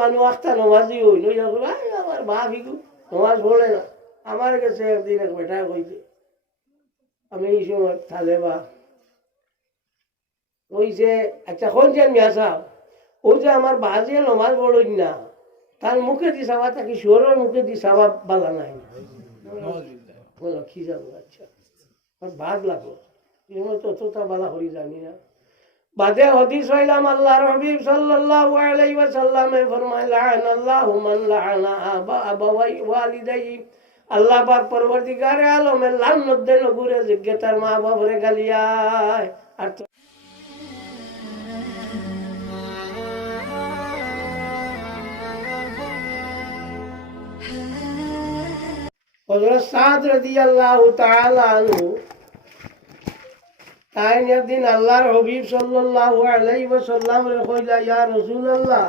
মানুষ আখতা নমাজি হইল আমার বাপ ইগু নমাজ পড়ে না। আমার কাছে একদিন এক বেটা কইছে আমি এই সময় থালে বা কইছে আচ্ছা কোন যে মিয়া সাহেব ও যে আমার বাজে নমাজ পড়ই না তার মুখে দি সাবা তাকে শোরের মুখে দি সাবা বালা নাই বলো কি যাবো আচ্ছা আমার ভাগ লাগলো ততটা বালা হয়ে জানি না। বাদে হাদিস হইলাম আল্লাহর হাবিব সাল্লাল্লাহু আলাইহি ওয়াসাল্লামে ফরমায় লাআনাল্লাহু মান লাআনা আবাওয়াই ওয়ালিদাইহি আল্লাহ পাক পরবর্তীকারে আলমে লানত দেন গুরে জিজ্ঞে তার মা বাপরে গালিয়ায়। আর তো হযরত সাদ রাদিয়াল্লাহু তাআলা আনহু তাই একদিন আল্লাহর হাবিব সাল্লাল্লাহু আলাইহি ওয়াসাল্লামরে কইলা ইয়া রাসূলুল্লাহ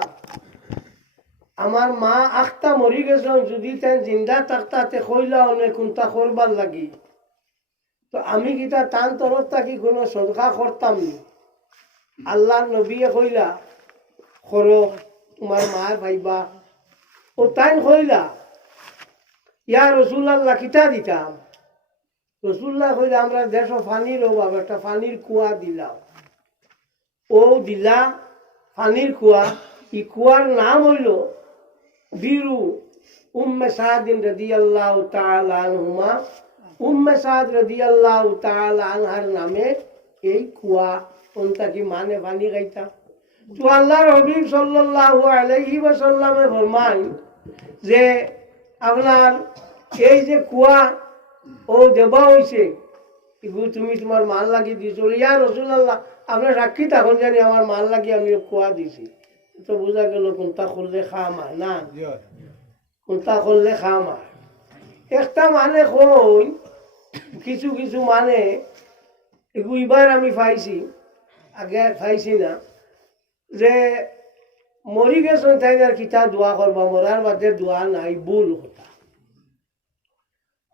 আমার মা আখতা মরি গেছে যদি তাই জিন্দা থাকতা তে কইলা অনেক কোনটা করবার লাগি তো আমি কিটা তান তরফ থাকি কোনো সদকা করতাম না। আল্লাহর নবী কইলা করো তোমার মা ভাইবা ও তাই কইলা ইয়া রাসূলুল্লাহ কিটা দিতাম। রসুল্লাহ কইলে আমরা দেশ পানির অভাব একটা পানির কুয়া দিলাম ও দিলা পানির কুয়া এই কুয়ার নাম হইল বীরু উম্মে সাদিন রাদিয়াল্লাহু তাআলা আনহুমা উম্মে সাদ রাদিয়াল্লাহু তাআলা আনহার নামে এই কুয়া কোনটা কি মানে পানি খাইতা। তো আল্লাহর হাবিব সাল্লাল্লাহু আলাইহি ওয়াসাল্লামে ফরমান যে আপনার এই যে কুয়া ও দেবা হয়েছে তুমি তোমার মাল লাগিয়ে দিয়েছো ইয়া রাসূলুল্লাহ আপনার সাক্ষী তখন জানি আমার মাল লাগিয়ে আমি কুয়া দিছি। তো বোঝা গেল কোনটা করলে খামা না কোনটা করলে খামা একটা মানে কই কিছু কিছু মানে এবার আমি পাইছি আগে পাইছি না যে মরি গেছেন তাই আর কিতা দোয়া করবা মরার বাদে দোয়া নাই ভুল কথা।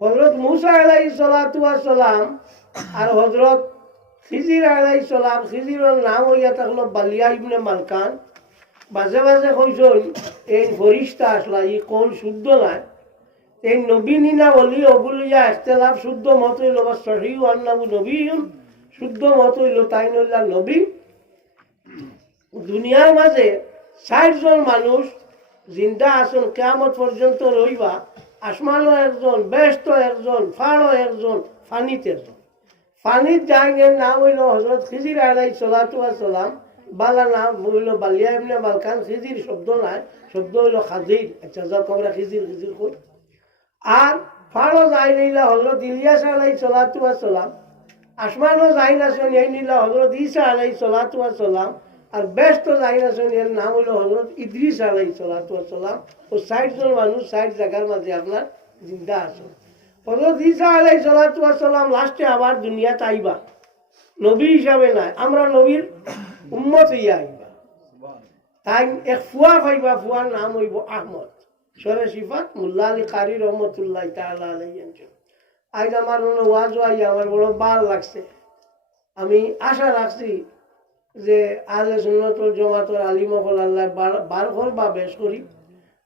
হযরত মুসা আলাইহিস সালাতু ওয়াস সালাম আর হযরত খিজির আলাইহিস সালাম খিজিরের নাম হইয়া থাকলো বালিয়া ইবনে মালকান বাজে বাজে কইছেন এই ফরিস্তা আসলা এই কোন শুদ্ধ নাই এই নবী নিনা ওলি ওগুলিয়া ইখতিলাফ শুদ্ধ মত হইল বা সহিহ আন্নাহু নবিয়্যুন শুদ্ধ মত হইল তাই নইলা নবী। দুনিয়ার মাঝে ৬০ জন মানুষ জিন্দা আছেন কিয়ামত পর্যন্ত রইবা আসমানও একজন বেহেশত একজন ফাড়ও একজন ফানিত একজন। ফানিত জাহাঙ্গের নাম হইল হযরত খিজির আলাইহিস সালাতু ওয়াস সালাম বালা নাম হইল বালিয়া ইবনে মালকান খিজির শব্দ নাই শব্দ হইল খাজির আচ্ছা যাও আমরা খিজির খিজির কই। আর ফাড়ও যাই নিলা হযরত ইলিয়াস আলাইহিস সালাতু ওয়াস সালাম আসমানও যাই নাছেন এই নিলা হযরত ঈসা আলাইহিস সালাতু ওয়াস সালাম আর বেহেশত যাই নাছেন এর নাম হইল হযরত ইদ্রিস আলাইহিস সালাতু ওয়াস সালাম। ও ৬০ জন মানুষ ৬০ জায়গার মাঝে আপনার জিন্দা আছে। হযরত ঈসা আলাইহিস সালাতু ওয়াস সালাম লাস্টে আবার দুনিয়াতে আইবা নবী হিসাবে নাই আমরা নবীর উম্মত হইয়া আইবা তাই এক ফুয়া পাইবা ফুয়ার নাম হইব আহমদ সরে সিফাত মোল্লা আলী কারি রহমতুল্লাহ তাআলা আলাইহি। আজ আমার ওয়াজ আইয়া আমার বড় ভাল লাগছে। আমি আশা রাখছি যে আহলে সুন্নাত ওয়াল জামাতের আলিম হল আল্লাহ বার করবা বেশ করি।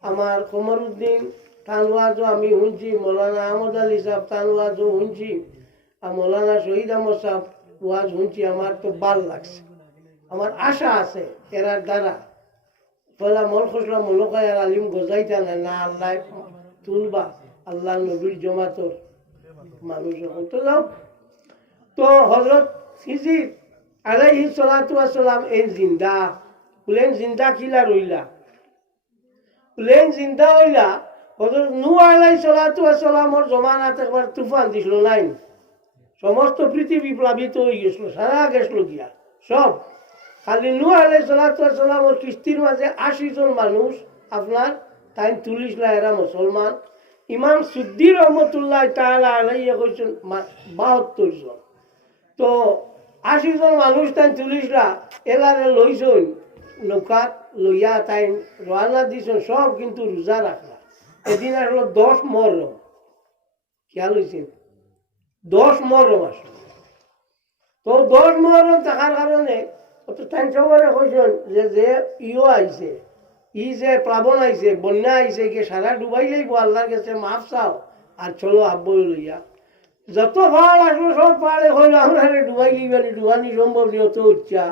আমার কমরউদ্দিন তানওয়াজও আমি শুনছি মৌলানা আহমদ আলী সাহেব তানওয়াজও শুনছি আর মৌলানা শহীদ আহমদ সাহেব ওয়াজ শুনছি আমার তো ভাল লাগছে। আমার আশা আছে এরার দ্বারা পয়লা মল খসলা মলকায় আর আলিম গজাইতা না আল্লাহ তুলবা আল্লাহ নবীর জমাতর মানুষ তো যাও। তো হযরত খিজির আলাইহিস সালাতু ওয়াস সালাম এই জিন্দা বলেন জিন্দা কিলা রইলা প্লেন জিন্দা হইলা হযরত নূহ আলাইহিস সালাতু ওয়াস সালামর জমানাতে একবার তুফান দিছিল নাই সমস্ত পৃথিবী প্লাবিত হয়ে গেছিল সারা গেছিল গিয়া সব খালি নূহ আলাইহিস সালাতু ওয়াস সালামর কিস্তির মাঝে ৮০ জন মানুষ আপনার তাই তুলিসলা এরা মুসলমান। ইমাম সুদ্দি রহমতুল্লাহ তাআলা আলাইহি কইছেন ৭২ জন। তো ৮০ জন মানুষ তাই তুলিসলা এলারে লইছেন নৌকাত লইয়া তাই রওনা দিছেন সব কিন্তু রোজা রাখলা। এদিন আসলো ১০ মুহররম খেয়াল হয়েছে ১০ মুহররম আসলো। তো ১০ মুহররম থাকার কারণে তাই সবারে কইছেন যে ইও আইছে ই যে প্লাবন আইছে বন্যা আইছে কি সারা ডুবাই লাইব আল্লাহর কাছে মাফ চাও আর চলো আব্বই লইয়া যত পাহাড় আসলো সব পাহাড়ে হইলো আমরা ডুবাই লিবানি ডুবানি সম্ভব যত ইচ্ছা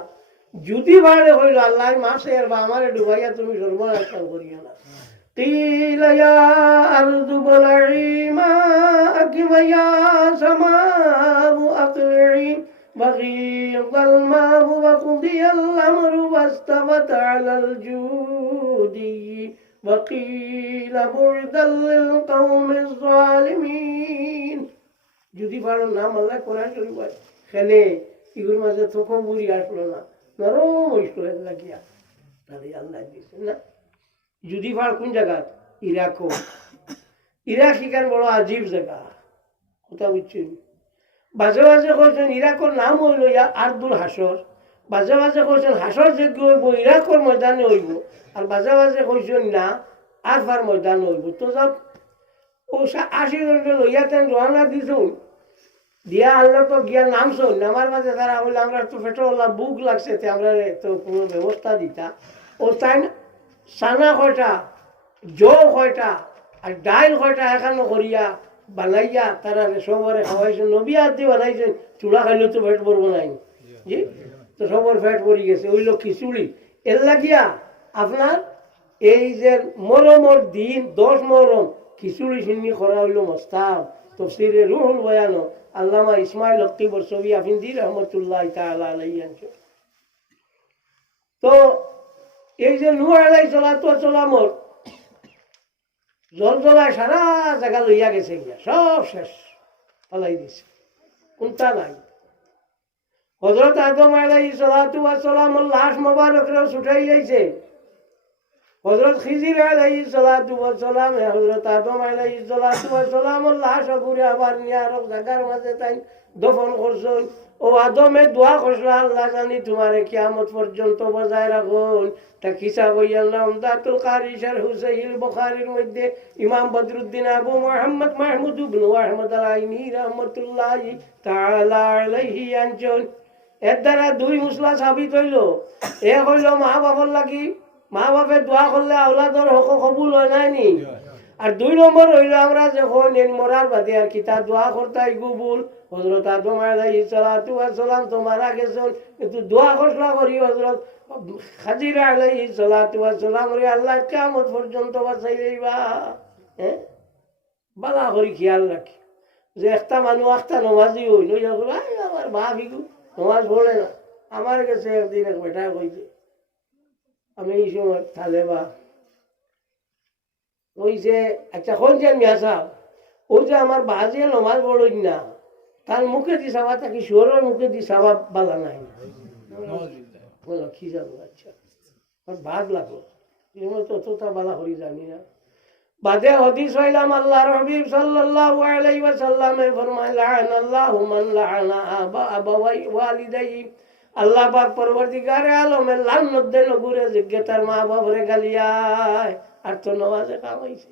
যদি পাহাড়ে হইলো আল্লাহ মাফ চাই বা আমারে ডুবাইয়া তুমি সর্বনাশ করিয়া না قيل يا أرض ابلعي ماءك ويا سماء أقلعي وغيض الماء وقضي الأمر واستوت على الجودي وقيل بعدا للقوم الظالمين যদি পারো নাম আল্লাহ কোরআন শরীফ খেলে এগুলোর মাঝে থোকো বুড়ি আসলো না নরম হইল লাগিয়া তাহলে আল্লাহ দিয়েছে না যদি ভার কোন জায়গা ইরাক ইরাক এখানে বড় আজীব জায়গা কথা বুঝছেন বাজে বাজে কইছেন ইরাকর নাম হইল আর্দুল হাসর বাজে বাজে কইছেন হাসর যজ্ঞ হইব ইরাকর ময়দানে হইব আর বাজে বাজে কইছেন না আরফার ময়দানে হইব তো সব ও 80 জন লইয়া তেন রওনা দিছুন দিয়া আল্লাহ তো গিয়া নামছুন নামার মাঝে তারা বলে আমরা তো পেট্রোল বুক লাগছে আমরা তো কোনো ব্যবস্থা দিতা ও তাই সানা কয়টা জৌ কয়টা আর ডাইল কয়টা এখানো করিয়া বানাইয়া তারা সবরে খাওয়াইছেন নবী আদি বানাইছেন চুলা খাইলে তো পেট ভরবো নাই জি তো সবর পেট ভরি গেছে ওই লোক খিচুড়ি এর লাগিয়া আপনার এই যে মরমর দিন 10 মরম খিচুড়ি সিন্নি করা হইল মস্তাব তফসিরে রুহুল বয়ান আল্লামা ইসমাইল হকি বরসবি আফিন্দি রহমতুল্লাহ তাআলা আলাইহি আনছো তো এই যে নূহ আলাইহিস সালাতু ওয়াস সালামর জলজলায় সারা জায়গা লইয়া গেছে গিয়া সব শেষ ফলাই দিছে কোনটা নাই হযরত আদম আলাইহিস সালাতু ওয়াস সালামর লাশ মোবারকরেও ছুটাই যাইছে হযরত খিজির আলাইহিস সালাতু ওয়াস সালাম হযরত আদম আলাইহিস সালাতু ওয়াস সালামর লাশ ঘুরে আবার নিয়ে আর জায়গার মাঝে তাই দফন করছেন ও আদমে দোয়া করছিল আল্লাহ জানি তোমারে কিয়ামত পর্যন্ত বজায় রাখুন তা কিসা বইয়াল্লাহ উমদাতুল কারি শারহ সহিহ বুখারীর মধ্যে ইমাম বদরুদ্দিন আবু মুহাম্মদ মাহমুদ ইবনে আহমদ আলাইহি রাহমাতুল্লাহি তাআলা আলাইহি আনজন এর দ্বারা দুই মুসলা সাবিত হইল এক হইল মা বাবার লাগি মা বাপে দোয়া করলে আওলাদর হক কবুল হয় নাই নি আর 2 নম্বর হইল আমরা যখন মরার বাদে আর কিতা দোয়া করতাই কবুল হযরত আদম আলাইহিস সালাতু ওয়াস সালাম তো মারা গেছেন কিন্তু দোয়া ঘোষণা করি হযরত খাজির আলাইহিস সালাতু ওয়াস সালাম রে আল্লাহ কিয়ামত পর্যন্ত বাঁচাইবা হ্যাঁ বালা করি খেয়াল রাখি যে একটা মানুষ একটা নামাজি হইল আমার মা বিগু নামাজ পড়ে না আমার কাছে একদিন এক বেটা কইছে আমি এই সময় তাহলে বা ওই যে আচ্ছা কোন যে মিয়া সাহেব ওই যে আমার বাজে নমাজ পড়ই না তার মুখে দি সাবা তাকে শোরের মুখে দি সাবা বালা নাই বলো কি যাবো আচ্ছা আর ভাগ লাগলো ততটা বালা করি জানি না বাদে হাদিস হইলাম আল্লাহর হাবিব সাল্লাল্লাহু আলাইহি ওয়াসাল্লামে ফরমায় লাআনাল্লাহু মান লাআনা আবাওয়াই ওয়ালিদাইহি আল্লাহ পাক পরবর্তীকারে আলমে লানত দেন ঘুরে জিজ্ঞাতার মা বাপরে গালিয়ায় আর তো নমাজে খাওয়াইছে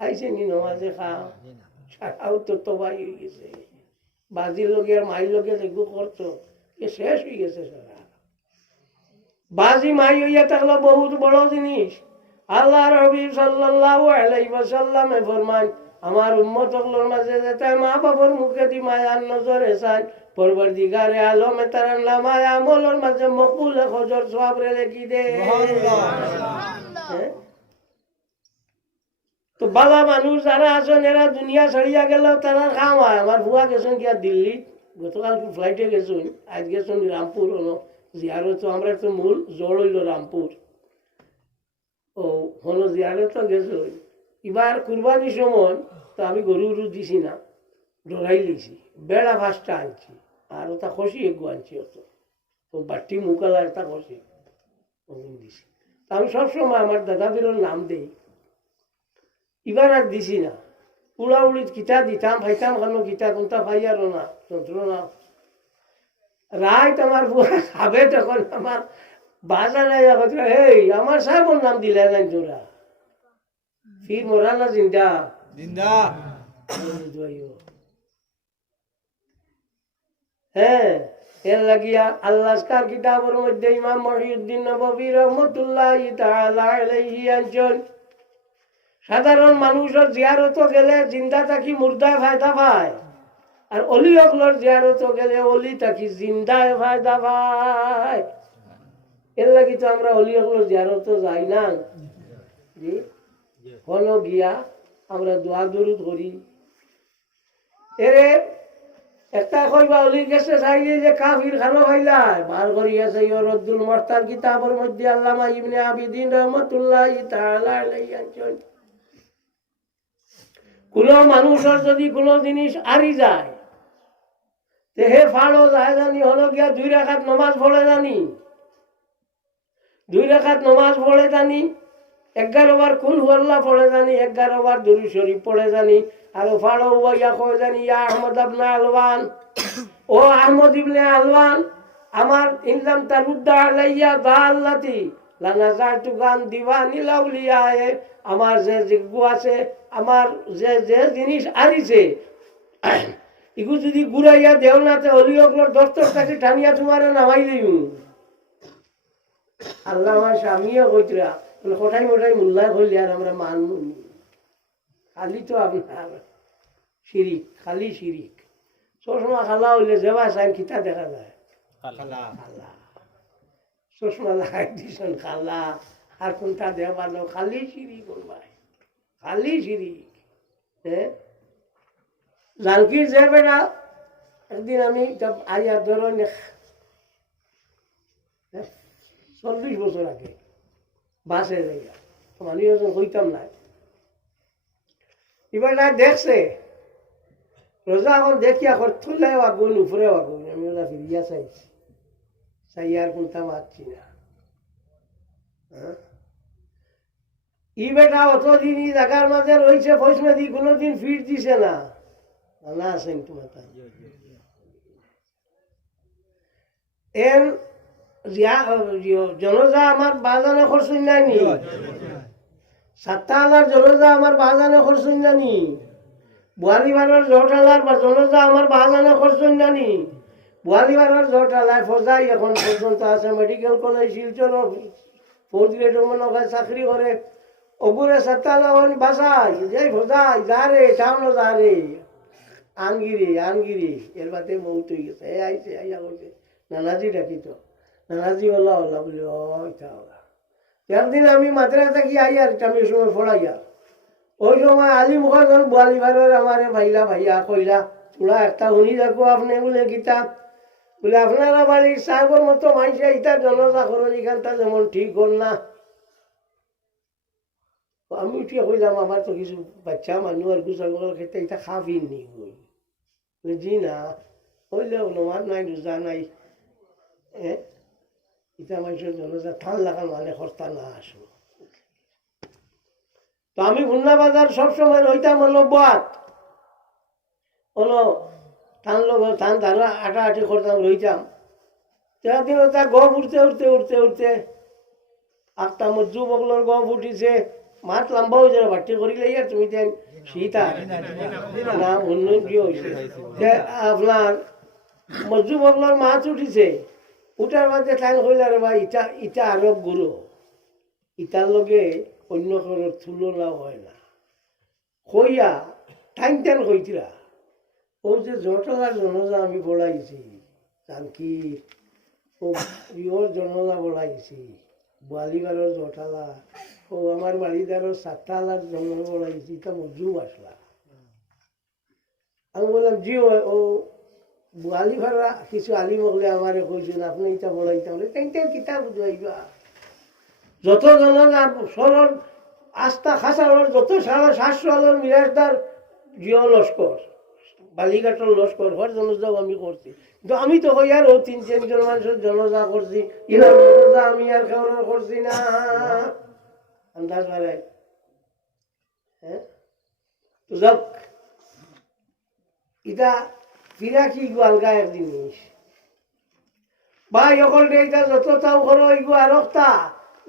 আইছে নি নমাজে খাও সারাও তো তবাই হয়ে গেছে বাজির লোকে আর মাই লোকে যেগুলো করতো এ শেষ হয়ে গেছে সারা বাজি মাই হইয়া থাকলো বহুত বড় জিনিস আল্লাহর হাবিব সাল্লাল্লাহু আলাইহি ওয়াসাল্লামে ফরমান আমার উম্মতগুলোর মাঝে যেতে মা বাবার মুখে দি মায়ার নজরে চাই পরবর্তীকারে আলমে তারা নামায় আমলের মাঝে মকবুল হজর সওয়াব রে লিখি দে তো বালা মানুষ যারা আছেন এরা দুনিয়া ছাড়িয়া গেল তারা খাওয়ায় আমার বুয়া গেছেন কি আর দিল্লি গতকাল ফ্লাইটে গেছেন আজ গেছেন রামপুর জিয়ারত আমরা তো মূল জড় হইল রামপুর ও হলো জিয়ারত গেছে এবার কুরবানির সময় তো আমি গরু দিছি না ডরাই লিছি বেড়া ভাসটা আনছি আর ওটা খসি এগু আনছি অত তো বাটি মুকালা একটা খসি দিছি তা আমি সবসময় আমার দাদা বীরের নাম দেই এবার আর দিছি না উড়া উড়ি কিতা দিতাম ভাইতাম কেন কিতা কোনটা ভাই আরো না যন্ত্রণা রায় আমার বুয়া খাবে তখন আমার বাজা নাই এই আমার সাহেবর নাম দিলে নাই জোরা ফির মোরা না জিন্দা জিন্দা হ্যাঁ এর লাগিয়া আল্লাহর কিতাবের মধ্যে ইমাম মহিউদ্দিন নববী রহমতুল্লাহি তাআলা আলাইহি আনছেন সাধারণ মানুষের জিয়ারত গেলে জিন্দা থাকি মুর্দায় ফায়দা পায়, আর অলি অকলর জিয়ারত গেলে অলি থাকি জিন্দায় ফায়দা পায়। এর লাগি তো আমরা অলি অকলর জিয়ারত যাই না, জি হলো গিয়া আমরা দোয়া দরুদ করি। এরে একটা কইবা অলির কাছে চাইলে যে কাফির খানো ভাইলাই বার করি আছে রদ্দুল মর্তার কিতাবের মধ্যে আল্লামা ইবনে আবিদিন রহমতুল্লাহি তাআলা আলাইহি আনছেন কোন মানুষের যদি কোনো জিনিস আরি যায় তে হে ফাড়ো যায় জানি হলো গিয়া 2 রাকাত নামাজ পড়ে জানি 2 রাকাত নামাজ পড়ে জানি 11 বার কুল হুয়াল্লাহ পড়ে জানি 11 বার দুরূদ শরীফ পড়ে জানি আর ফাড়ো ইয়া কয় জানি ইয়া আহমদ ইবনে আলওয়ান ও আহমদ ইবনে আলওয়ান আমার ইনলাম তারুদ্দা আলাইয়া দাল্লাতি লানাজাতু গান দিওয়ানি লাউলিয়ায়ে আমার যে জিজ্ঞ আছে আমার যে জিনিস আরিছে ইগু যদি ঘুরাইয়া দেও না তে অলি অকলর দস্তরটাকে টানিয়া তোমারে নামাই দিই আল্লাহ আমার স্বামীও কইতরা বলে কোঠাই মোটাই মুল্লা হইলে আর আমরা মানব খালি তো আপনার শিরিক খালি শিরিক চশমা খালা হইলে যাবা চাই খিতা দেখা যায় খালা চশমা লাগাই দিছেন খালা আর কোনটা দেওয়া খালি শিরিক করবাই খালি শিরিক। হ্যাঁ জানকির যে বেটা একদিন আমি আইয়া ধরো 40 বছর আগে বাসে যাইয়া আমি হইতাম না এবার না দেখছে রোজা এখন দেখিয়া থুলে আগুন উপরে আগুন আমি ওরা ফিরিয়া চাইছি চাই আর কোনটা মারছি না। ই বেটা অতদিন ই জায়গার মাঝে রয়েছে পয়সা দি কোনোদিন ফিট দিছে না না আছেন তোমার এর জনজা আমার বাজানে খরচুন নাইনি 7 আলার জনজা আমার বাজানে খরচুন নানি বোয়ালিবারের জটালার বা জনজা আমার বাজানে খরচুন নানি বোয়ালিবারের জটালায় ফজাই এখন পর্যন্ত আছে মেডিকেল কলেজ শিলচর 4th গ্রেডের মনে হয় চাকরি করে ওগুরে 7 আলা বাসায় যাই ফজাই যা রে টাউন যা রে আনগিরি এর বাদে মৌত হয়ে গেছে এ আইছে আইয়া বলছে নানাজি ডাকি তো নানাজি ওলা বলি একদিন আমি মাদ্রাসা কি আইয়া আমি সময় পড়াইয়া ওই সময় আলি মুখাজন বোয়ালি ভাইয়ের আমার ভাইয়া কইলা তোরা একটা শুনি দেখো আপনি বলে কিতাব বলে আপনারা বাড়ির সাহেবের মতো মাইসে ইটা জনতা করেন এখানটা যেমন ঠিক হল না। আমি উঠিয়া কইলাম আমার তো কিছু বাচ্চা মানুষ আর গুছাল ক্ষেত্রে এটা খাবিন নি বই জি না হইলেও নমাজ নাই রোজা নাই এটা মানুষের জনতা থান লাগার মানে খরচা না আসবো। তো আমি ভুন্না বাজার সবসময় রইতাম হলো বাত হলো থান ধারা আটাআটি করতাম রইতাম দিন তা গপ উঠতে একটা মজ্জু বগলোর গপ উঠিছে মাছ লম্বা হয়ে যাবে ভাটি করিলে আর তুমি দেন সীতা না অন্য কি হয়েছে আপনার মজ্জু বগলোর মাছ উঠিছে উঠার মাঝে ঠান কইলা রে ভাই ইটা আরব গুরু ইটার লগে অন্য কোনো তুলনা হয় না কইয়া টাইন কইতিরা ও যে জটলার জনজা আমি বলাইছি জানকি ও ইয়োর জনজা বলাইছি বোয়ালিবারের জটালা ও আমার বাড়িদারও 7 আলার জন্ম বলাইছি তা মজু আসলা আমি বললাম জি ও বোয়ালিভারা কিছু আলি মগলে আমারে কইছেন আপনি ইটা বলাইতে বলে টাইন কিতাব বুঝাইবা যত জনজা সরল আস্থা খাসালোর যত 750 আলোর মিরাজদার জিও লস্কর বালিঘাটের লস্কর হর জনজাও আমি করছি কিন্তু আমি তো হই আর 3-4 জন মানুষের জনজা করছি ইলার জনজা আমি আর কেউ করছি না আন্দাজ বাড়াই। হ্যাঁ তো যাক এটা ফিরাকি আলগা এক জিনিস ভাই অকল এটা যত তাও করো ইগু আর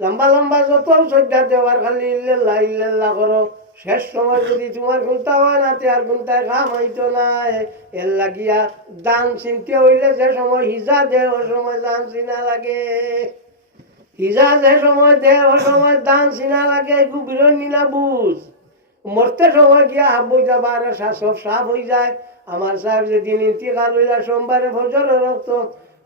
লম্বা যত শ্রদ্ধা দেওয়ার খালি ইল্লাল্লাহ করো শেষ সময় যদি তোমার গুনতা হয় না তে আর গুনতায় কাম হইতো না। এর লাগিয়া দান চিনতে হইলে যে সময় হিজা দে ও সময় দান চিনা লাগে, হিজা যে সময় দে ও সময় দান চিনা লাগে। একটু বিরোধী না বুঝ, মরতে সময় গিয়া হাবই যাবার সব সাফ হয়ে যায়। আমার সাহেব যেদিন ইন্তিকাল হইলা সোমবারে ফজর রক্ত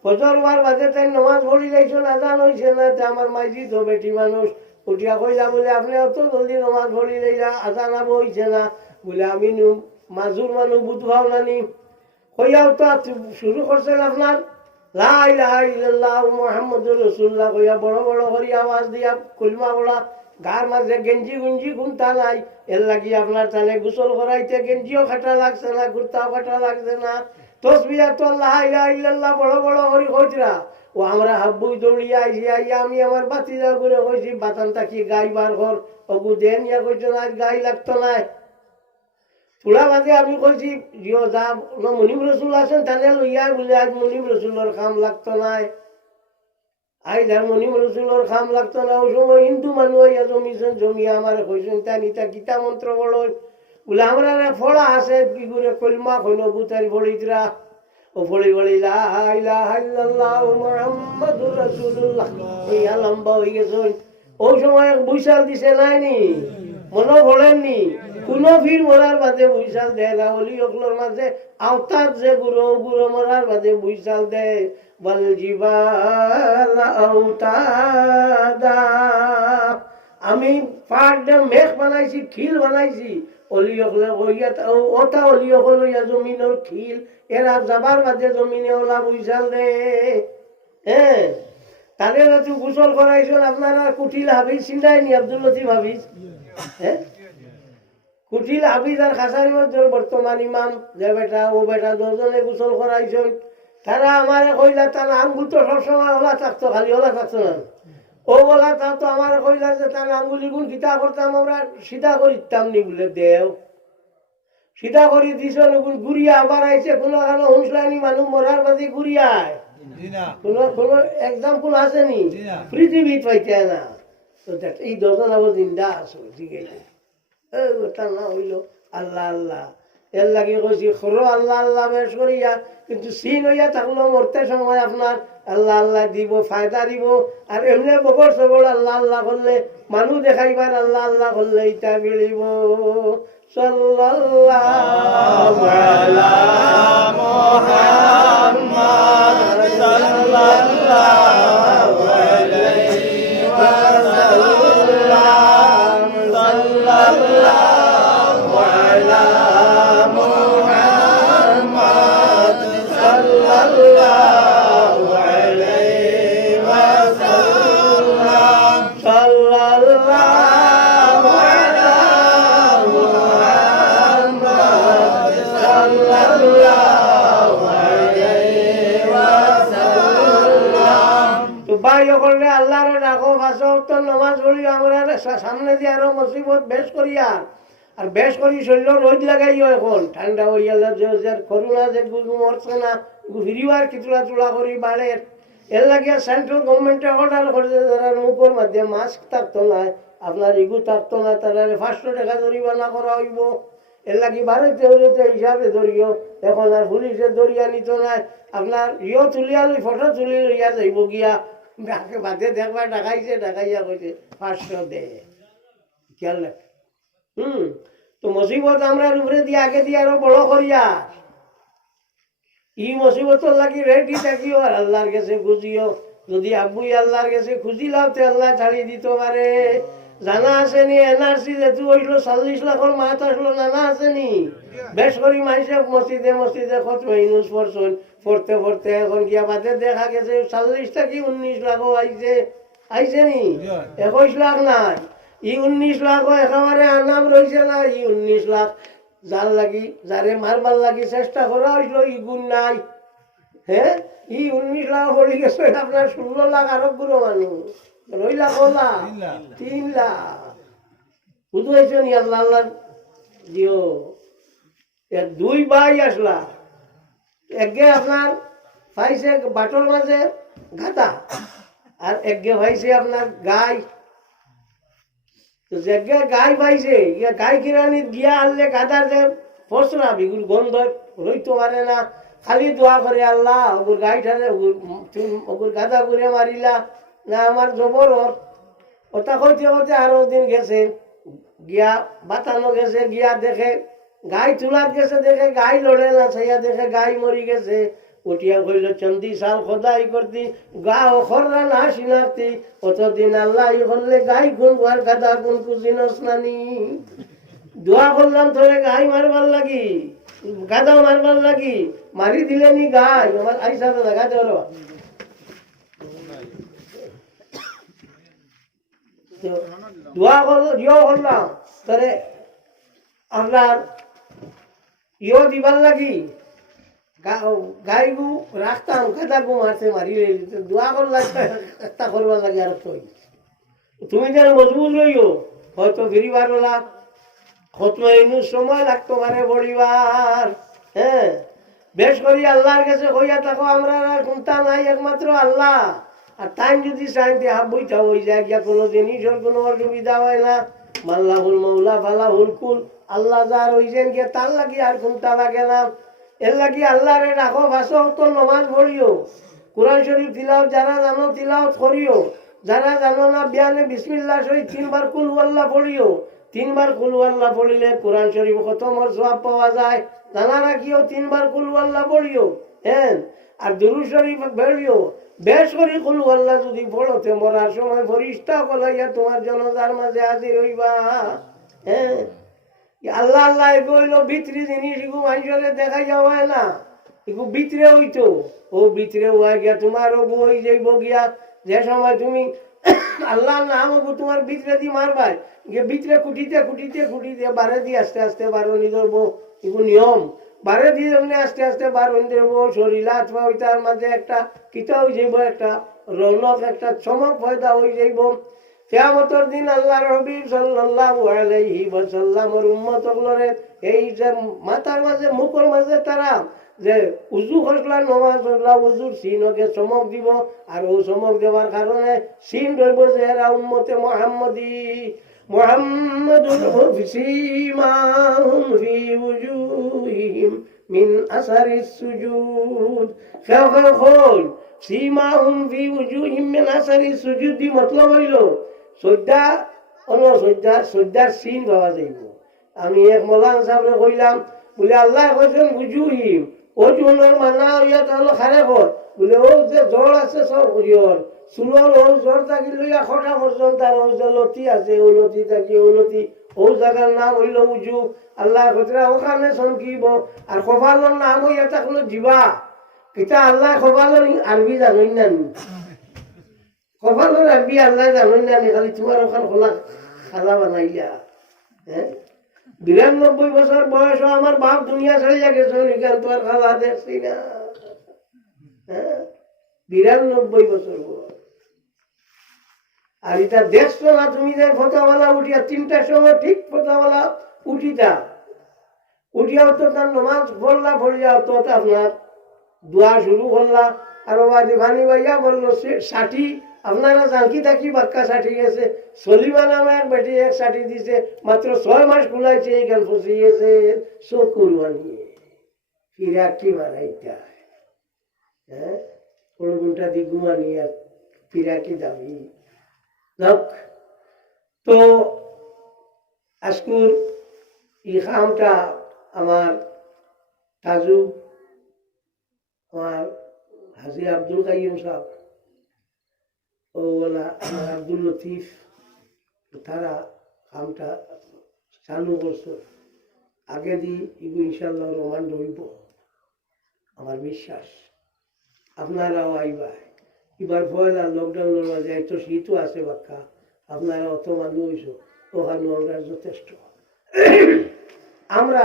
ফজর হওয়ার বাদে তাই নমাজ পড়ি যাইছো না জান হয়েছে না। আমার মাইজি তো বেটি মানুষ উঠিয়া কইলা বলে আপনি অত জলদি নমাজ পড়ি যাইলা আজান আবো হয়েছে না বলে আমি মাজুর মানুষ বুধভাও নানি কইয়াও তো শুরু করছেন আপনার লা ইলাহা ইল্লাল্লাহ মুহাম্মাদুর রাসূলুল্লাহ কইয়া বড় বড় করে আওয়াজ দিয়া কলমা পড়া। গার মাঝে গেঞ্জি গুঞ্জি গুনতা নাই, এর লাগি আপনার তাহলে গোসল করাইতে গেঞ্জিও খাটা লাগছে না, কুর্তাও খাটা লাগছে না। তসবিয়া তো লা ইলাহা ইল্লাল্লাহ বড় বড় করে কইতরা। ও আমরা হাব্বুই দৌড়িয়া আইসি আইয়া আমি আমার বাতি যা করে কইছি বাতানটা কি গাইবার ঘর অগু দেন ইয়া কইছো না গাই লাগতো না। থোড়া বাদে আমি কইছি জিও যা মুনিম রসুল আছেন তাহলে লইয়া বলে আজ মুনিম রসুলের কাম লাগতো নাই। আজ আর মুনিম রসুলের কাম লাগতো না। ওই সময় হিন্দু মানুষ ইয়া জমিছেন জমিয়া আমার কইছেন তা নিতা গীতা মন্ত্র বলো বলে আমরা ফলা আছে কি করে কলমা হইল বুতারি ফড়িতরা ও ফড়ি ফড়ি লা ইলাহা ইল্লাল্লাহ মুহাম্মাদুর রাসূলুল্লাহ ইয়া লম্বা হয়ে গেছে। ওই সময় বৈশাল দিছে নাইনি মনে বলেননি কোনো ফির মরার বাদে বৈশাল দেয় না। অলি অকলোর মাঝে আওতার যে গুরু গুরু মরার বাদে বৈশাল দেয় বল জিবাল আওতাদা। আমি পাট দিয়ে মেঘ বানাইছি খিল বানাইছি অলি অকলে কইয়া ওটা অলি অকল হইয়া জমিনের খিল এরা যাবার বাদে জমিনে ওলা বৈশাল দে। হ্যাঁ তাহলে তুই গোসল করাইছেন আপনারা কুটিল হাবিজ চিন্তায়নি আব্দুল লতিফ হাবিজ। হ্যাঁ কুটিল হাবিজ আর খাসারি মধ্যে বর্তমান ইমাম যে বেটা ও বেটা দুজনে গোসল করাইছেন। তারা আমারে কইলা তার আঙ্গুল তো সবসময় ওলা থাকতো, খালি ওলা থাকতো না। ও ওলা থাকতো আমার কইলা যে তার আঙ্গুলি গুণ গীতা করতাম আমরা সিধা করিতাম নি বলে দেও সিধা করি দিছ ঘুরিয়া আবার আইছে কোনো কারো হুঁসলানি মানুষ মরার বাদে ঘুরিয়ায় কোনো কোনো এক্সাম্পল আসেনি পৃথিবীত পাইতে না। তো এই দর্শন আবার জিন্দা আছো ঠিক আছে। ওটা না হইল আল্লাহ আল্লাহ এর লাগে কইছি খরো আল্লাহ আল্লাহ বেশ করিয়া কিন্তু সিন হইয়া থাকলেও মরতে সময় আপনার আল্লাহ আল্লাহ দিব ফায়দা দিব। আর এমনি বগর সগর আল্লাহ আল্লাহ করলে মানুষ দেখাইবার আল্লাহ আল্লাহ করলে ইটা মিলিব। সাল্লাল্লাহু আলা মুহাম্মাদ সাল্লাল্লাহু আলাইহি ওয়াসাল্লাম সাল্লাল্লাহু আলা মুহাম্মাদ সাল্লাল্লাহু আলাইহি ওয়াসাল্লাম সাল্লাল্লাহু আলা মুহাম্মাদ সাল্লাল্লাহু আলাইহি ওয়াসাল্লাম। তো ভাই করলে আল্লাহর ডাকো ভাষা উত্তর নমাজ পড়ি আমরা সামনে দিয়ে আরো মুসিবত বেশ করিয়া আর বেশ করি শরীর রোদ লাগাইও এখন ঠান্ডা হইয়া যে করোনা যে মরছে না ফিরিবার কিছুলা চুলা করি বাড়ে এর লাগিয়া সেন্ট্রাল গভর্নমেন্টে অর্ডার করছে যারা মুখের মধ্যে মাস্ক থাকতো না আপনার ইগু থাকতো না তারা 500 টাকা জরিমানা করা হইব। এর লাগি ভারতে হিসাবে ধরিও এখন আর পুলিশে ধরিয়া নিত না আপনার তুলিয়া লই ফটো তুলি লইয়া যাইব গিয়া বাদে দেখবা ডাকাইছে ডাকাইয়া কইছে 500 দে খেয়াল রাখ। তো মুসিবত আমরা উপরে দিয়ে আগে দিয়ে আরো বড় করিয়া ই মুসিবতর লাগি রেডি থাকিও আর আল্লাহর কাছে খুঁজিও। যদি আব্বুই আল্লাহর কাছে খুঁজি লাও তে আল্লাহ ছাড়ি দিতে পারে। জানা আসেনি এনআরসি যেহেতু হইল 40 লাখের মাত আসলো জানা আসেনি বেশ করি মাইসে মসজিদে মসজিদে কত ইউনুস পড়ছেন পড়তে পড়তে এখন গিয়া বাদে দেখা গেছে 40 থেকে 19 লাখও আইছে নি 21 লাখ নাই ই 19 লাখও একেবারে আনাম রয়েছে না। ই 19 লাখ যার লাগি যারে মারবার লাগি চেষ্টা করা হইল ই গুণ নাই। হ্যাঁ ই 19 লাখ পড়ে গেছে আপনার 16 লাখ আরো গুলো মানুষ রইলা বলা 3 লাখ বুঝতে পারছেন আল্লাহ আল্লাহ দিও। এর 2 ভাই আসলা একগে আপনার পাইছে বাটর মাঝে ঘাটা আর একগে পাইছে আপনার গাই তো জায়গা গাই পাইছে ইয়া গাই কিরানিত গিয়া আনলে গাদার যে ফসরা বিগুল গন্ধ রইতে পারে না, খালি দোয়া করে আল্লাহ ওগুর গাইঠারে ওগুর গাদা করে মারিলা না আমার জবর ওটা হইতে হইতে আরো দিন গেছে গিয়া বাতানো গেছে গিয়া দেখে গাই তুলাত গেছে দেখে গাই লড়ে না ছাইয়া দেখে গাই মরি গেছে উঠিয়া কইল চন্দি সাল খোদাই করতি গা অখররা না শিনাক্তি অতদিন আল্লাহ করলে গাই কোন ঘর গাদা কোন কুজিনস নানি দোয়া করলাম তোরে গাই মারবার লাগি গাদা মারবার লাগি মারি দিলে নি গাই আমার আইসা তো দেখা দেওয়ার দোয়া করলো ইয় করলাম তোরে আপনার ইয় দিবার লাগি গাই গু রাখতাম গাদা গু মারছে মারি দোয়া করলাম একটা করবার লাগে আর তো তুমি যেন মজবুত রইও হয়তো ফিরিবার লাগ খতমাইনু সময় লাগতো পারে পরিবার। হ্যাঁ বেশ করি আল্লাহর কাছে হইয়া থাকো আমরা কোনটা নাই একমাত্র আল্লাহ আর টাইম যদি চাইতে হাব বইটা হয়ে যায় গিয়া কোনো জিনিসের কোনো অসুবিধা হয় না মাল্লাহুল মৌলা ফালাহুল কুল আল্লাহ যার হইছেন গিয়ে তার লাগি আর কোনটা লাগে না এর লাগি আল্লাহরে রাখো ভাষো তো নমাজ পড়িও কোরআন শরীফ তিলাওয়াত যারা জানো তিলাওয়াত করিও যারা জানো না বিয়ানে বিসমিল্লাহ শরীফ 3 বার কুল আল্লাহ পড়িও 3 বার কুল আল্লাহ পড়িলে কোরআন শরীফ খতমের সওয়াব পাওয়া যায় জানা রাখিও 3 বার কুল আল্লাহ পড়িও। হ্যাঁ আর দুরূদ শরীফ পড়িও বেশ করে কুল আল্লাহ যদি পড়তে মরার সময় ফরিস্তা বলাইয়া তোমার জনতার মাঝে হাজির হইবা। হ্যাঁ আল্লাহ আল্লাহ এগুলো ভিতরি জিনিস এগুলো মানুষের দেখা যাওয়া না এগুলো ভিতরে হইতো ও ভিতরে হয়ে গিয়া তোমারও বই যাইব গিয়া যে সময় তুমি আল্লাহ নাম তোমার ভিতরে দিয়ে মারবাই গিয়ে ভিতরে কুটিতে কুটিতে কুটিতে বারে দিয়ে আস্তে আস্তে বারণি ধরবো এগুলো নিয়ম বারে দিয়ে যেমনি আস্তে আস্তে বারণি ধরবো শরীর অথবা ওইটার মাঝে একটা কিতা হয়ে যাইব একটা রৌনক একটা চমক পয়দা হয়ে যাইব। কিয়ামতের দিন আল্লাহর হাবিব সাল্লাল্লাহু আলাইহি ওয়াসাল্লামের উম্মতগুলোরে এই যে মাথার মাঝে মুখের মাঝে তারা যে উজু খসলা নমাজ পড়লা উজুর সিনকে চমক দিব আর ও চমক দেওয়ার কারণে সিন রইব যে এরা উম্মতে মুহাম্মদী মুহাম্মাদুর ফিসিমাহুম ফি উজুহিহিম মিন আসারিস সুজুদ খাল সীমাহুম ফি উজুহিহিম মিন আসারিস সুজুদ দি মতলব হইল সজ্জা সজ্জার সিন পাওয়া যাইব। আমি এক মৌলানা সাহেবরে কইলাম বলে আল্লাহ কইছেন বুঝুহিম ও জনের মানা হইয়া তাহলে খারে কর বলে ও যে জ্বর আছে সব হইয়র চুলোর ও জ্বর থাকি লইয়া খটা পর্যন্ত আর ও যে লতি আছে ও লতি থাকি ও লতি ও জায়গার নাম হইল উজু আল্লাহ কইরা ওখানে চমকিব আর কপালের নাম হইয়া থাকলো জিবা কিতা আল্লাহ কপালের আরবি জানেন না কপালের আরবি আল্লাহ জানেন না খালি তোমার ওখান খোলা খালা বানাইলা। হ্যাঁ 92 বছর বয়স আমার বাপ দুনিয়া ছাড়িয়া গেছে নিকান তোর খালা দেখছি না। হ্যাঁ 92 বছর বয়স আর এটা দেখছো না তুমি যে ফটোওয়ালা উঠিয়া 3টার সময় ঠিক ফটোওয়ালা উঠিতা উঠিয়াও তো তার নমাজ পড়লা পড়িয়াও তো আপনার দোয়া শুরু করলা আর বাদি ভানি ভাইয়া বললো 60 আপনারা জানকি থাকি বাক্কা 60 গেছে সলিমা নামে এক বেটি এক 60 দিছে মাত্র 6 মাস খুলাইছে এই গান ফসিয়েছে চকুর বানিয়ে ফিরা কি বানাইতা। হ্যাঁ কোন ঘন্টা দি ঘুমানিয়া ফিরা কি দাবি যাক। তো আজকুর এই খামটা আমার তাজু আমার হাজি আব্দুল কাইয়ুম সাহেব ও বলা আমার আব্দুল লতিফ তারা কামটা চালু করছে আগে দি এগুলো ইনশাল্লাহ রোমান রইব আমার বিশ্বাস আপনারাও আইবা এবার পয়লা লকডাউনের মাঝে এত শীতও আছে বাক্কা আপনারা অত মানুষ হইছো ওখানে আমরা যথেষ্ট আমরা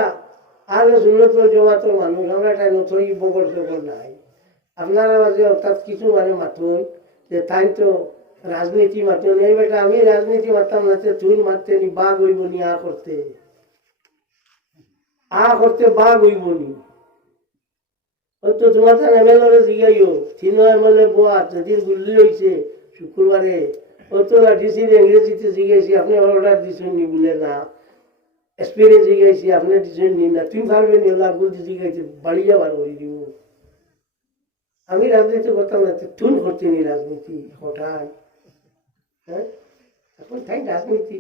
আলো সুন্নত জমাতর মানুষ আমরা তাই নথই বগর সবর নাই আপনারা মাঝে অর্থাৎ কিছু মানে মাতুন যে তাই তো রাজনীতি মাতুন এই বেটা আমি রাজনীতি মারতাম না তুই মারতে নি বাঘ হইব নি আ করতে বাঘ হইব নি তো তোমার এমএলএ জিগাইও 3 এমএলএ বোয়া যেদিন গুল্লি হয়েছে শুক্রবারে ও তো না ডিসির ইংরেজিতে জিজ্ঞাসি আপনি অর্ডার দিচ্ছেন নি বলে না, এসপিরে জিজ্ঞাসি আপনি দিচ্ছেন নি না, তুমি পারবে নি লাভ বলতে জিজ্ঞাসি বাড়ি যাবার করে দিব। আমি রাজনীতি করতাম না, তুন করতে নি রাজনীতি হঠাৎ। হ্যাঁ এখন তাই রাজনীতি,